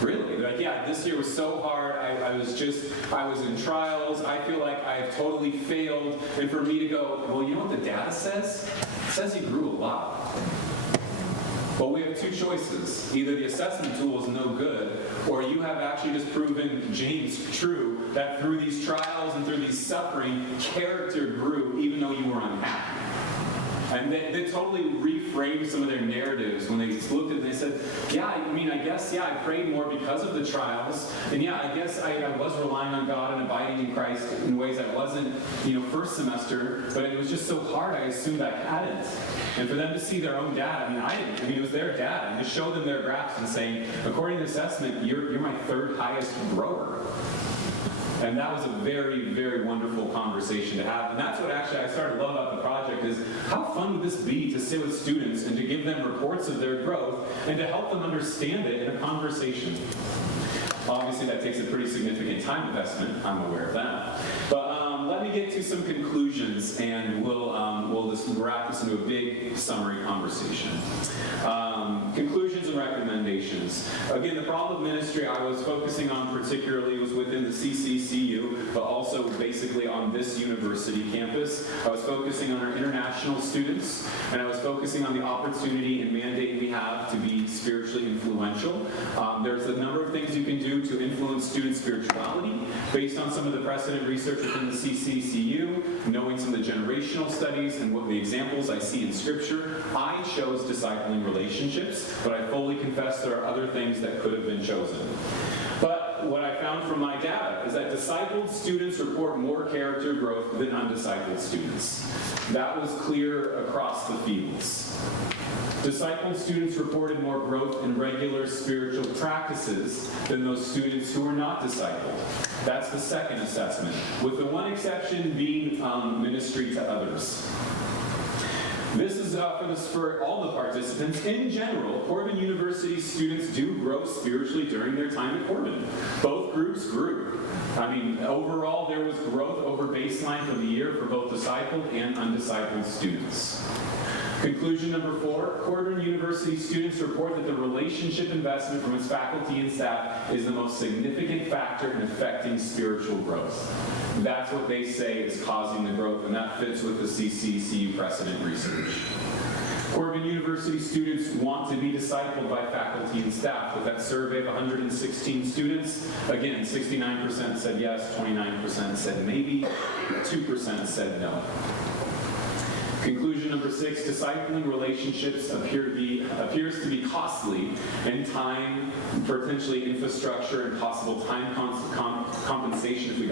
Really? They're like, yeah, this year was so hard. I was in trials. I feel like I've totally failed. And for me to go, well, you know what the data says? It says you grew a lot. Well, we have 2 choices. Either the assessment tool is no good, or you have actually just proven, James, true, that through these trials and through these suffering, character grew even though you were unhappy. And they totally reframed some of their narratives when they looked at it and they said, I prayed more because of the trials. And I guess I was relying on God and abiding in Christ in ways I wasn't, first semester, but it was just so hard I assumed I hadn't. And for them to see their own data, it was their data, and to show them their graphs and saying, according to the assessment, you're my 3rd highest grower. And that was a very, very wonderful conversation to have. And that's what actually I started to love about the project is how fun would this be to sit with students and to give them reports of their growth and to help them understand it in a conversation. Obviously, that takes a pretty significant time investment. I'm aware of that. But let me get to some conclusions, and we'll summary conversation. Conclusions and recommendations. Again, the problem of ministry I was focusing on particularly was within the CCCU, but also basically on this university campus. I was focusing on our international students, and I was focusing on the opportunity and mandate we have to be spiritually influential. There's a number of things you can do to influence student spirituality based on some of the precedent research within the CCCU, knowing some of the generational studies and what the examples I see in Scripture. I chose discipling relationships, but I fully confess there are other things that could have been chosen. But what I found from my data is that discipled students report more character growth than undiscipled students. That was clear across the fields. Discipled students reported more growth in regular spiritual practices than those students who were not discipled. That's the second assessment, with the one exception being ministry to others. This is for all the participants. In general, Corban University students do grow spiritually during their time at Corban. Both groups grew. I mean, overall, there was growth over baseline for the year for both discipled and undiscipled students. Conclusion number 4, Corban University students report that the relationship investment from its faculty and staff is the most significant factor in affecting spiritual growth. That's what they say is causing the growth, and that fits with the CCCU precedent research. Corban University students want to be discipled by faculty and staff. With that survey of 116 students, again, 69% said yes, 29% said maybe, 2% said no. Conclusion number 6, discipling relationships appears to be costly in time, potentially infrastructure, and possible time compensation if we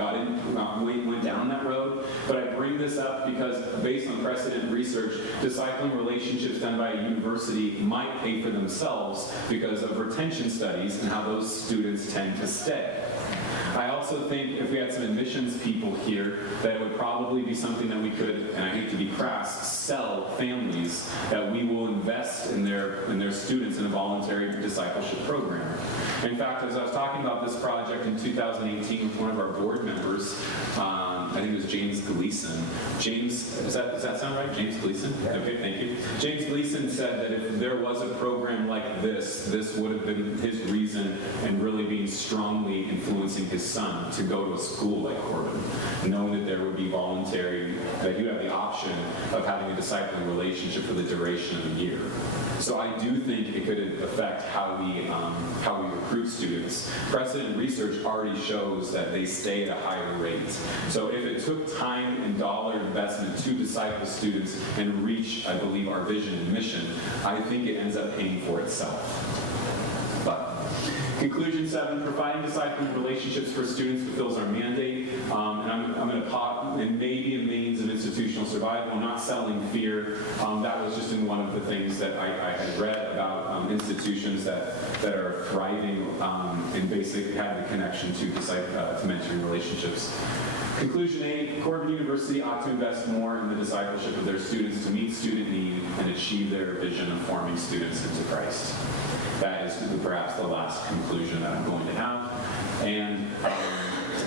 went down that road. But I bring this up because based on precedent research, discipling relationships done by a university might pay for themselves because of retention studies and how those students tend to stay. I also think if we had some admissions people here, that it would probably be something that we could, and I hate to be crass, sell families that we will invest in their students in a voluntary discipleship program. In fact, as I was talking about this project in 2018 with one of our board members, I think it was James Gleason. James, does that sound right? James Gleason? Okay, thank you. James Gleason said that if there was a program like this would have been his reason in really being strongly influencing his son to go to a school like Corban, knowing that there would be voluntary, that you have the option of having a discipling relationship for the duration of the year. So I do think it could affect how we recruit students. Precedent research already shows that they stay at a higher rate. So if it took time and dollar investment to disciple students and reach, I believe, our vision and mission, I think it ends up paying for itself. But conclusion 7, providing discipling relationships for students fulfills our mandate. And I'm going to pop, and maybe a means of institutional survival. I'm not selling fear. That was just in one of the things that I had read about institutions that are thriving and basically have the connection to mentoring relationships. Conclusion 8, Corban University ought to invest more in the discipleship of their students to meet student need and achieve their vision of forming students into Christ. That is perhaps the last conclusion that I'm going to have. And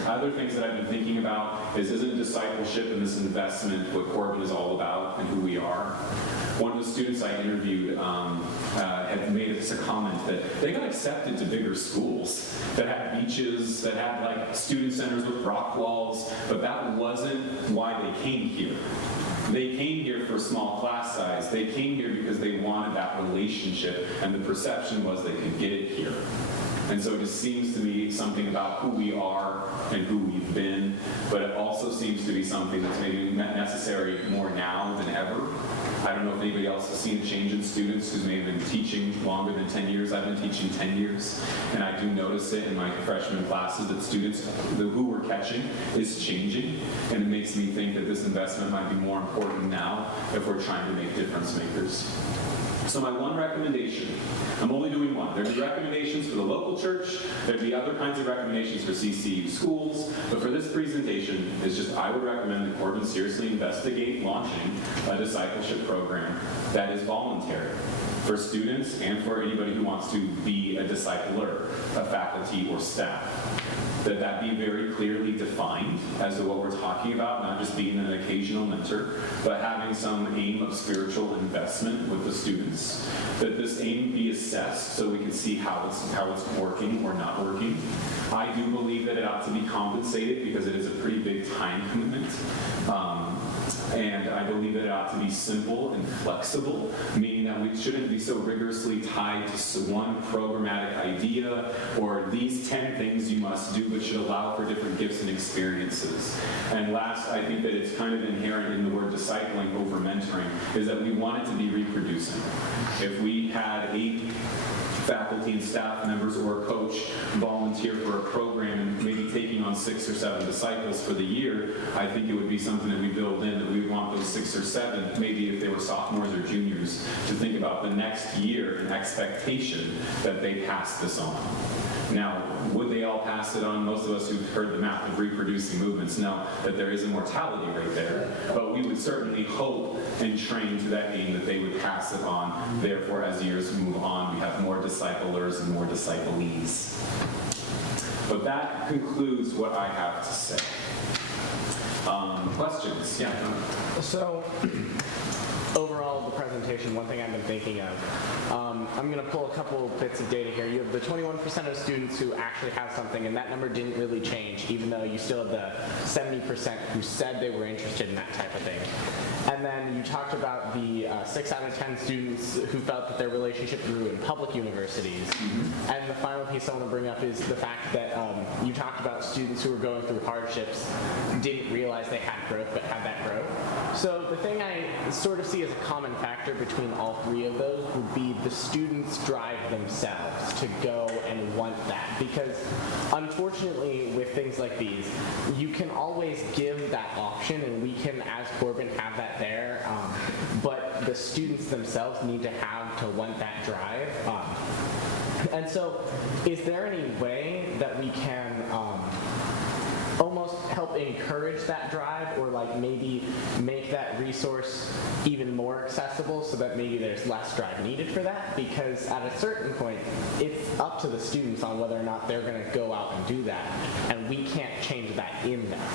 other things that I've been thinking about isn't discipleship and this investment what Corban is all about and who we are? One of the students I interviewed had made us a comment that they got accepted to bigger schools that had beaches, that had like student centers with rock walls, but that wasn't why they came here. They came here for small class size. They came here because they wanted that relationship, and the perception was they could get it here. And so it just seems to me something about who we are and who we've been, but it also seems to be something that's maybe necessary more now than ever. I don't know if anybody else has seen a change in students who's maybe been teaching longer than 10 years. I've been teaching 10 years, and I do notice it in my freshman classes that students who we're catching is changing, and it makes me think that this investment might be more important now if we're trying to make difference makers. So my one recommendation, I'm only doing one. There'd be recommendations for the local church, there'd be other kinds of recommendations for CCU schools, but for this presentation, it's just I would recommend that Corban seriously investigate launching a discipleship program program that is voluntary for students and for anybody who wants to be a discipler, a faculty or staff. That be very clearly defined as to what we're talking about, not just being an occasional mentor, but having some aim of spiritual investment with the students. That this aim be assessed so we can see how it's working or not working. I do believe that it ought to be compensated because it is a pretty big time commitment. And I believe that it ought to be simple and flexible, meaning that we shouldn't be so rigorously tied to one programmatic idea or these 10 things you must do, but should allow for different gifts and experiences. And last, I think that it's kind of inherent in the word discipling over mentoring, is that we want it to be reproducing. If we had 8 faculty and staff members or a coach volunteer for a program and maybe taking on 6 or 7 disciples for the year, I think it would be something that we build in, that we would want those 6 or 7, maybe if they were sophomores or juniors, to think about the next year and expectation that they pass this on. Now, would they all pass it on? Most of us who've heard the math of reproducing movements know that there is a mortality rate there, but we would certainly hope and train to that aim that they would pass it on. Therefore, as years move on, we have more disciplers and more disciplees. But that concludes what I have to say. Questions? Yeah. So, overall, the presentation, one thing I've been thinking of, I'm going to pull a couple bits of data here. You have the 21% of students who actually have something, and that number didn't really change, even though you still have the 70% who said they were interested in that type of thing. And then you talked about the 6 out of 10 students who felt that their relationship grew in public universities. Mm-hmm. And the final piece I want to bring up is the fact that you talked about students who were going through hardships didn't realize they had growth, but had that growth. So the thing I sort of see as a common factor between all 3 of those would be the students drive themselves to go and want that. Because unfortunately with things like these, you can always give that option, and we can, as Corban, have that there, but the students themselves need to want that drive. And so is there any way that we can almost help encourage that drive, or like maybe make that resource even more accessible so that maybe there's less drive needed for that? Because at a certain point, it's up to the students on whether or not they're going to go out and do that, and we can't change that in them.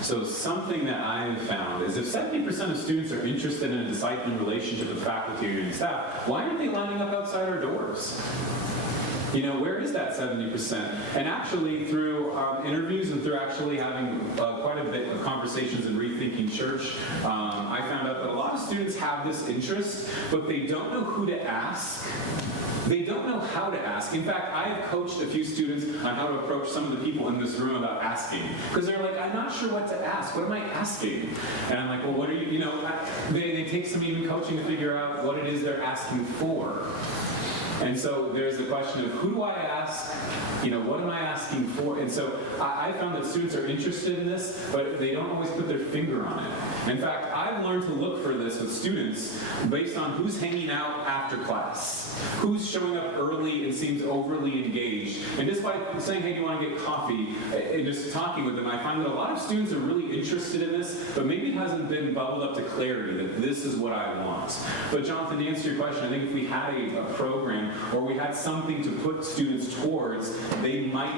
So something that I have found is if 70% of students are interested in a discipling relationship with faculty and staff, why aren't they lining up outside our doors? You know, where is that 70%? And actually, through interviews and through actually having quite a bit of conversations in Rethinking Church, I found out that a lot of students have this interest, but they don't know who to ask. They don't know how to ask. In fact, I have coached a few students on how to approach some of the people in this room about asking. Because they're like, I'm not sure what to ask. What am I asking? And I'm like, well, what are you, they take some even coaching to figure out what it is they're asking for. And so there's the question of who do I ask? What am I asking for? And so I found that students are interested in this, but they don't always put their finger on it. In fact, I've learned to look for this with students based on who's hanging out after class, who's showing up early and seems overly engaged. And just by saying, hey, do you want to get coffee, and just talking with them, I find that a lot of students are really interested in this, but maybe it hasn't been bubbled up to clarity that this is what I want. But Jonathan, to answer your question, I think if we had a program or we had something to put students towards,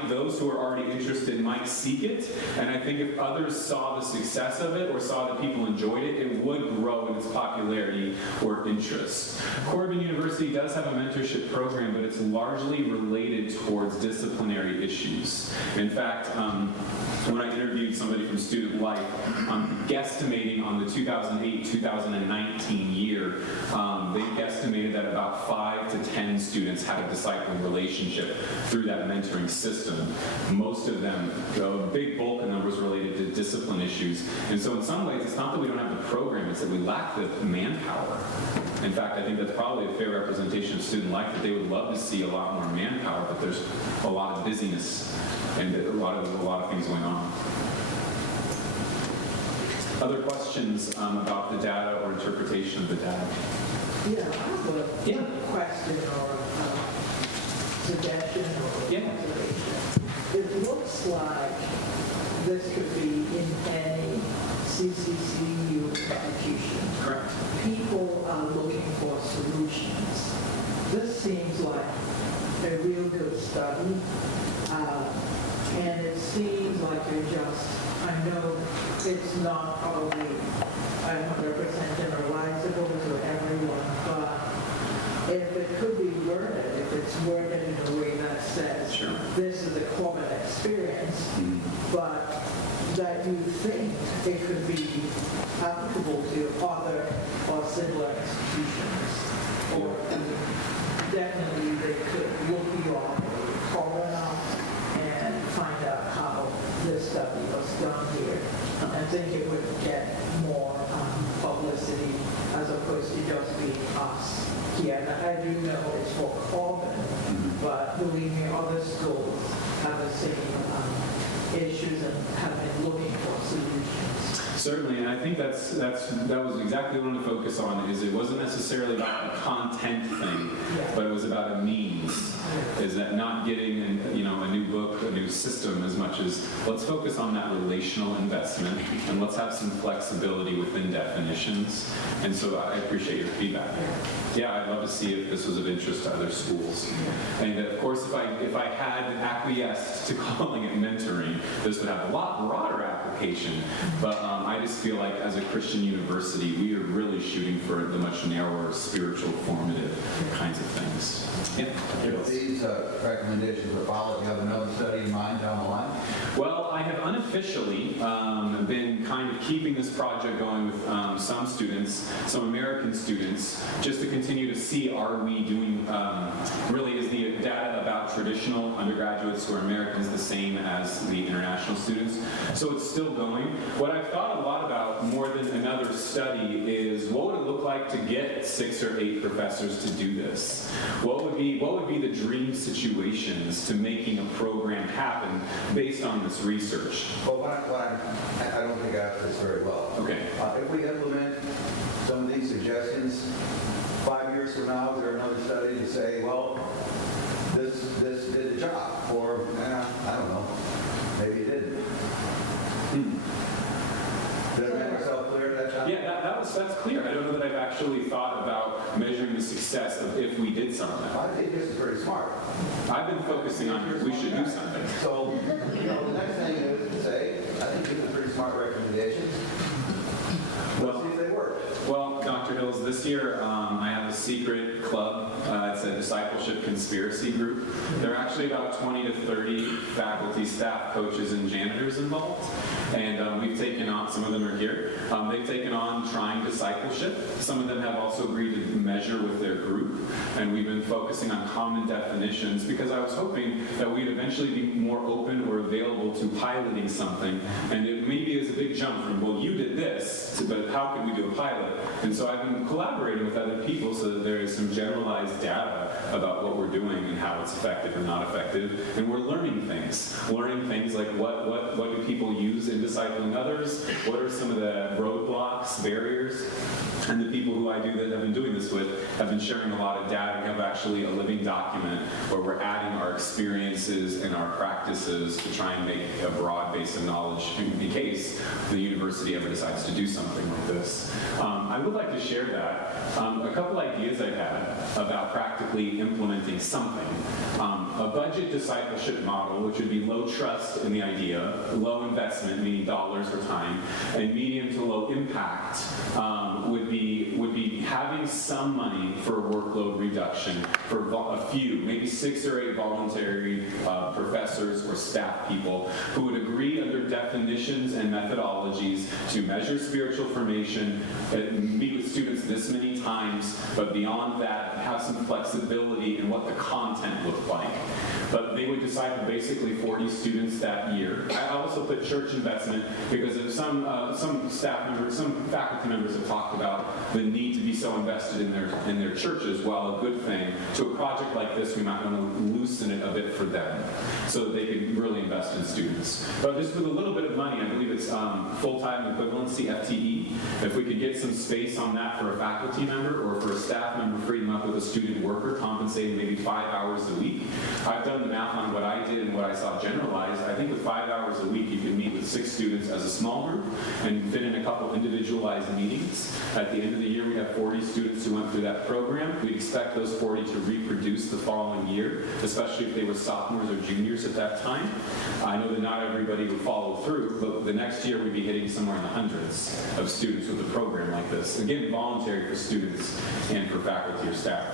those who are already interested might seek it. And I think if others saw the success of it or saw that people enjoyed it, it would grow in its popularity or interest. Corban University does have a mentorship program, but it's largely related towards disciplinary issues. In fact, when I interviewed somebody from Student Life, I'm guesstimating on the 2008-2019 year, they guesstimated that about 5 to 10 students had a discipling relationship through that mentoring system. Most of them, a big bulk of numbers related to discipline issues. And so in some ways, it's not that we don't have the program, it's that we lack the manpower. In fact, I think that's probably a fair representation of Student Life, that they would love to see a lot more manpower, but there's a lot of busyness and a lot of things going on. Other questions about the data or interpretation of the data? Yeah, I have a question or suggestion or observation. It looks like this could be in any CCCU institution. Correct. People study. And it seems like I know it's not probably 100% generalizable to everyone, but if it could be worded, if it's worded in a way that says, this is the Corban experience, but that you think it could be applicable to other or similar institutions, or definitely they could look beyond Corban and find out how this study was done here. I think it would get more publicity as opposed to just being us here. And I do know it's for Corban, but believe me, other schools have the same issues and have been looking for solutions. Certainly, and I think that was exactly what I want to focus on. Is it wasn't necessarily about a content thing, but it was about a means. Is that not getting a new book, a new system, as much as let's focus on that relational investment and let's have some flexibility within definitions. And so I appreciate your feedback. Yeah, I'd love to see if this was of interest to other schools. And of course, if I had acquiesced to calling it mentoring, this would have a lot broader application. But I just feel like as a Christian university, we are really shooting for the much narrower spiritual formative kinds of things. Yeah. If these recommendations are followed, you have another study in mind down the line? Well, I have unofficially been kind of keeping this project going with some students, some American students, just to continue to see, are we doing, really is the data about traditional undergraduates or Americans the same as the international students? So it's still going. What I've thought a lot about more than another study is what would it look like to get 6 or 8 professors to do this? What would be the dream situations to making a program happen based on this research? Well, I don't think I asked this very well. Okay. If we implement some of these suggestions, 5 years from now, is there another study to say, well, this did the job, or I don't know, maybe it didn't. Did I make myself clear at that time? Yeah, that's clear. I don't know that I've actually thought about measuring the success of if we did something. I think this is pretty smart. I've been focusing on we should do something. So, the next thing is to say, I think these are pretty smart recommendations. Let's see if they work. Well, Dr. Hills, this year I have a secret club. It's a discipleship conspiracy group. There are actually about 20 to 30 faculty, staff, coaches, and janitors involved. And we've taken on, some of them are here, they've taken on trying discipleship. Some of them have also agreed to measure with their group. And we've been focusing on common definitions because I was hoping that we'd eventually be more open or available to piloting something. And it maybe is a big jump from, well, you did this, but how can we do a pilot? And so I've been collaborating with other people so that there is some generalized data about what we're doing and how it's effective or not effective. And we're learning things like what do people use in discipling others? What are some of the roadblocks, barriers? And the people who I do that have been doing this with have been sharing a lot of data. We have actually a living document where we're adding our experiences and our practices to try and make a broad base of knowledge in case the university ever decides to do something like this. I would like to share that. A couple ideas I've had about practically implementing something. A budget discipleship model, which would be low trust in the idea, low investment, meaning dollars or time, and medium to low impact would be having some money for workload reduction for a few, maybe 6 or 8 voluntary professors or staff people who would agree under definitions and methodologies to measure spiritual formation, meet with students this many times, but beyond that, have some flexibility in what the content looked like. But they would disciple basically 40 students that year. I also put church investment because if some staff members, some faculty members have talked about the need to be so invested in their churches. While a good thing, to a project like this, we might want to loosen it a bit for them so that they can really invest in students. But just with a little bit of money, I believe it's full-time equivalency, FTE. If we could get some space on that for a faculty member or for a staff member, free them up with a student worker, compensating maybe 5 hours a week. I've done the math on what I did and what I saw generalized. I think with 5 hours a week, you can meet with 6 students as a small group and fit in a couple individualized meetings. At the end of the year, we have 40 students who went through that program. We expect those 40 to reproduce the following year, especially if they were sophomores or juniors at that time. I know that not everybody would follow through, but the next year we'd be hitting somewhere in the hundreds of students with a program like this. Again, voluntary for students and for faculty or staff.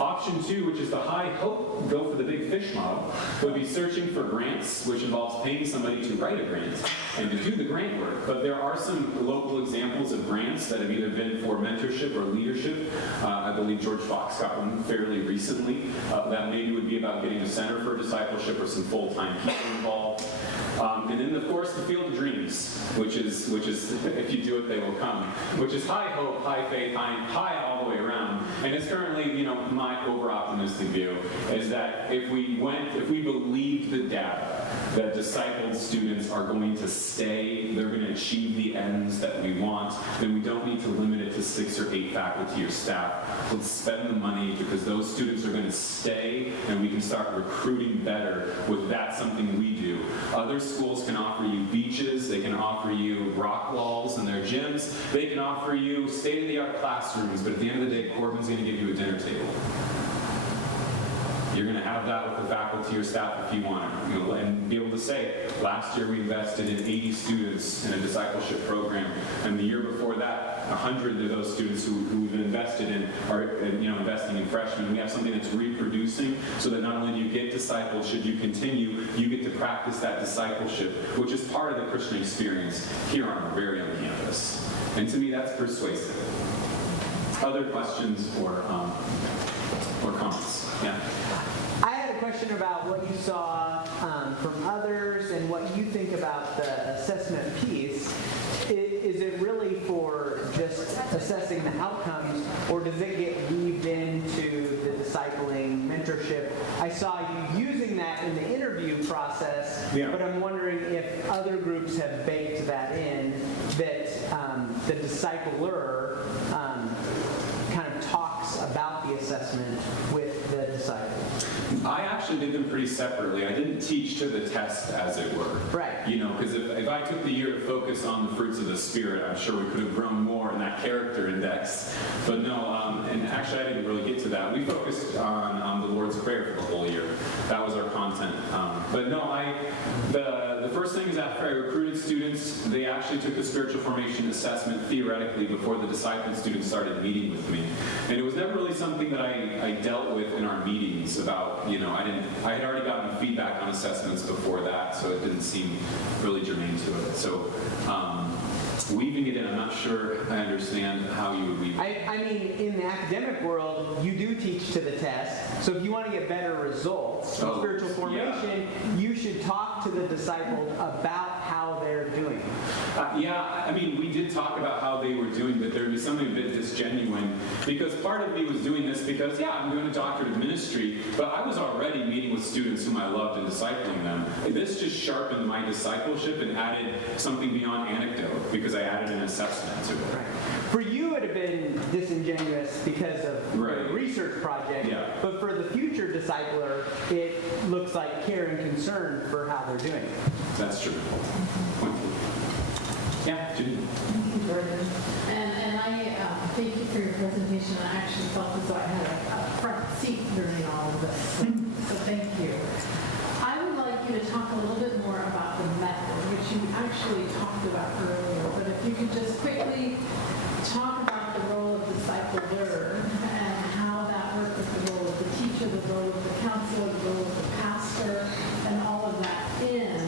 Option 2, which is the high hope, go for the big fish model, would be searching for grants, which involves paying somebody to write a grant and to do the grant work. But there are some local examples of grants that have either been for mentorship or leadership. I believe George Fox got one fairly recently. That maybe would be about getting a center for discipleship or some full-time people involved. And then, of course, the field of dreams, which is if you do it, they will come, which is high hope, high faith, high all the way around. And it's currently, my over-optimistic view is that if we believed the data that discipled students are going to stay, they're going to achieve the ends that we want, then we don't need to limit it to 6 or 8 faculty or staff. Let's spend the money because those students are going to stay, and we can start recruiting better with that something we do. Other schools can offer you beaches, they can offer you rock walls in their gyms, they can offer you state-of-the-art classrooms, but at the end of the day, Corban's going to give you a dinner table. You're going to have that with the faculty or staff if you want it, and be able to say, last year we invested in 80 students in a discipleship program, and the year before that, 100 of those students who we've invested in are investing in freshmen. We have something that's reproducing, so that not only do you get discipled, should you continue, you get to practice that discipleship, which is part of the Christian experience here on our very own campus. And to me, that's persuasive. Other questions or comments? Yeah. I had a question about what you saw from others and what you think about the assessment piece. Is it really for just assessing the outcomes, or does it get weaved into the discipling, mentorship? I saw you using that in the interview process, but I'm wondering if other groups have baked that in, that the discipler kind of talks about the assessment with the disciple. I actually did them pretty separately. I didn't teach to the test, as it were. Right. Because if I took the year to focus on the fruits of the Spirit, I'm sure we could have grown more in that character index. But no, and actually I didn't really get to that. We focused on the Lord's Prayer for the whole year. That was our content. But no, the first thing is after I recruited students, they actually took the spiritual formation assessment theoretically before the discipled students started meeting with me. And it was never really something that I dealt with in our meetings about, I had already gotten feedback on assessments before that, so it didn't seem really germane to it. So weaving it in, I'm not sure I understand how you would weave it. I mean, in the academic world, you do teach to the test. So if you want to get better results in spiritual formation, you should talk to the disciple about how they're doing. We did talk about how they were doing, but there would be something a bit disgenuine, because part of me was doing this because, I'm doing a doctorate of ministry, but I was already meeting with students whom I loved and discipling them. This just sharpened my discipleship and added something beyond anecdote, because I added an assessment to it. Right. For you, it would have been disingenuous because of the research project, but for the future discipler, it looks like care and concern for how they're doing. That's true. Yeah, Judy. Thank you, Jordan. And I thank you for your presentation. I actually felt as though I had a front seat during all of this. So thank you. I would like you to talk a little bit more about the method, which you actually talked about earlier. But if you could just quickly talk about the role of discipler and how that worked with the role of the teacher, the role of the counselor, the role of the pastor, and all of that in.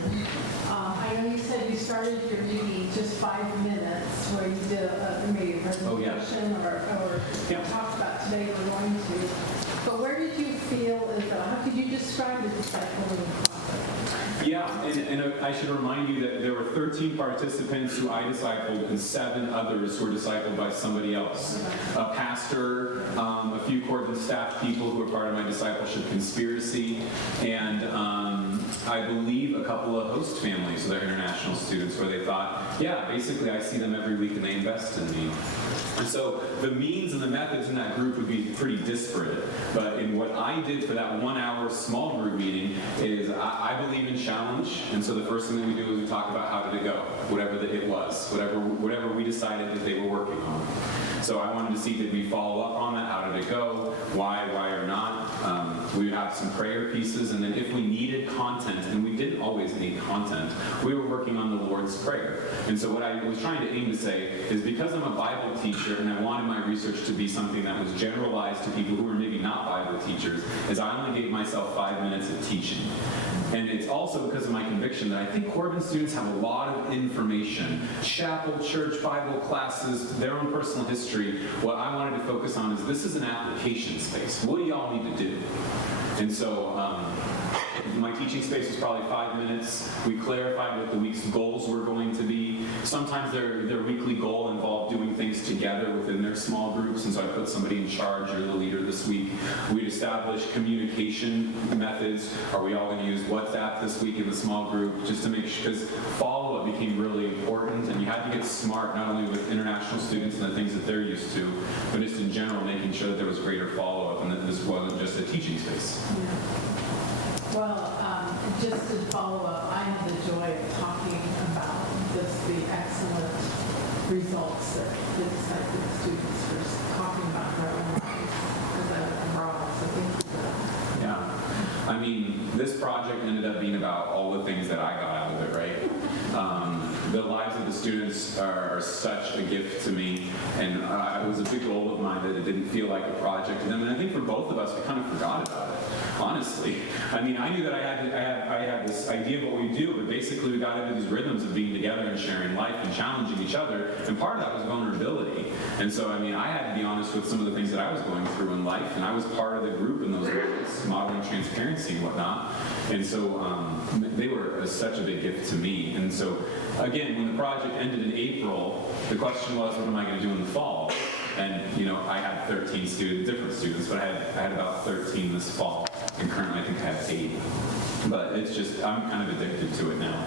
I know you said you started your meeting just 5 minutes where you did maybe a presentation or talked about today we're going to. But where did you feel how could you describe the discipling process? And I should remind you that there were 13 participants who I discipled and 7 others who were discipled by somebody else. A pastor, a few Corban staff people who were part of my discipleship conspiracy, and I believe a couple of host families, so they're international students, where they thought, basically I see them every week and they invest in me. And so the means and the methods in that group would be pretty disparate. But in what I did for that 1 hour small group meeting is I believe in challenge. And so the first thing that we do is we talk about how did it go, whatever it was, whatever we decided that they were working on. So I wanted to see, did we follow up on that? How did it go? Why or not? We would have some prayer pieces, and then if we needed content, and we didn't always need content, we were working on the Lord's Prayer. And so what I was trying to aim to say is, because I'm a Bible teacher and I wanted my research to be something that was generalized to people who are maybe not Bible teachers, is I only gave myself 5 minutes of teaching. And it's also because of my conviction that I think Corban students have a lot of information. Chapel, church, Bible classes, their own personal history. What I wanted to focus on is, this is an application space. What do y'all need to do? And so my teaching space was probably 5 minutes. We clarified what the week's goals were going to be. Sometimes their weekly goal involved doing things together within their small groups, and so I put somebody in charge, or the leader this week. We'd establish communication methods. Are we all going to use WhatsApp this week in the small group? Just to make sure, because follow-up became really important, and you had to get smart, not only with international students and the things that they're used to, but just in general, making sure that there was greater follow-up and that this wasn't just a teaching space. Well, just to follow up, I had the joy of talking about the excellent results that the discipleship students were talking about their own lives as I was abroad. So thank you for that. Yeah. I mean, this project ended up being about all the things that I got out of it, right? The lives of the students are such a gift to me, and it was a big goal of mine that it didn't feel like a project to them. And I think for both of us, we kind of forgot about it, honestly. I mean, I knew that I had this idea of what we do, but basically we got into these rhythms of being together and sharing life and challenging each other, and part of that was vulnerability. And so, I mean, I had to be honest with some of the things that I was going through in life, and I was part of the group in those moments, modeling transparency and whatnot. And so they were such a big gift to me. And so, again, when the project ended in April, the question was, what am I going to do in the fall? And, you know, I had 13 students, different students, but I had about 13 this fall, and currently I think I have 8. But it's just, I'm kind of addicted to it now.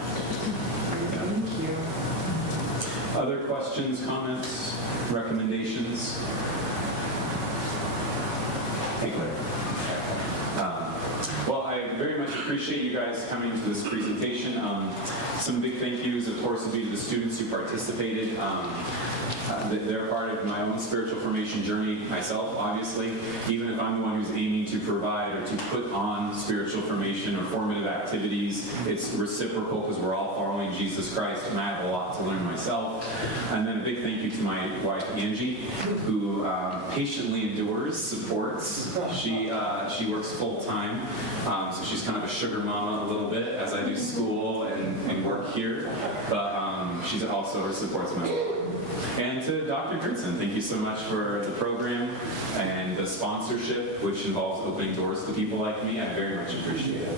Thank you. Other questions, comments, recommendations? Hey, Claire. Well, I very much appreciate you guys coming to this presentation. Some big thank yous, of course, will be to the students who participated. They're part of my own spiritual formation journey myself, obviously. Even if I'm the one who's aiming to provide or to put on spiritual formation or formative activities, it's reciprocal because we're all following Jesus Christ, and I have a lot to learn myself. And then a big thank you to my wife, Angie, who patiently endures, supports. She works full-time, so she's kind of a sugar mama a little bit as I do school and work here. But she also supports my work. And to Dr. Goodson, thank you so much for the program and the sponsorship, which involves opening doors to people like me. I very much appreciate it.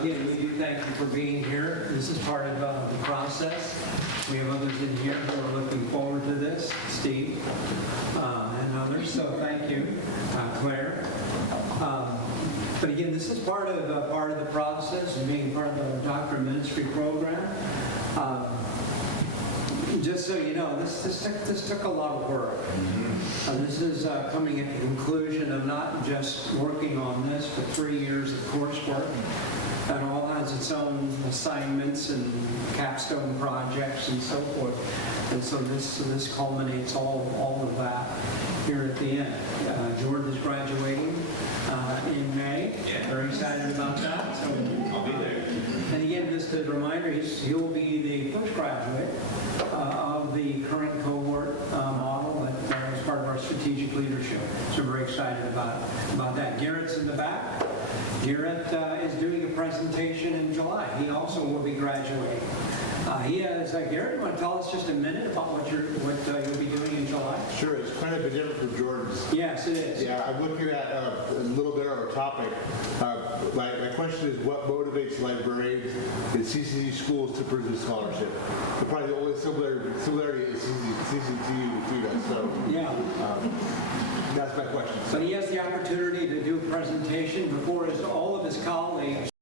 Again, we do thank you for being here. This is part of the process. We have others in here who are looking forward to this, Steve and others, so thank you, Claire. But again, this is part of the process and being part of the doctoral ministry program. Just so you know, this took a lot of work. This is coming at the conclusion of not just working on this, but 3 years of coursework. That all has its own assignments and capstone projects and so forth. And so this culminates all of that here at the end. Jordan is graduating in May. Yeah. Very excited about that. So I'll be there. And again, just a reminder, he'll be the first graduate of the current cohort model that is part of our strategic leadership. So we're very excited about that. Garrett's in the back. Garrett is doing a presentation in July. He also will be graduating. Garrett, you want to tell us just a minute about what you'll be doing in July? Sure, it's kind of a different from Jordan's. Yes, it is. Yeah, I'm looking at a little bit of our topic. My question is, what motivates librarians in CCD schools to pursue scholarship? Probably the only similarity is CCTU between us. So Yeah. That's my question. But he has the opportunity to do a presentation before all of his colleagues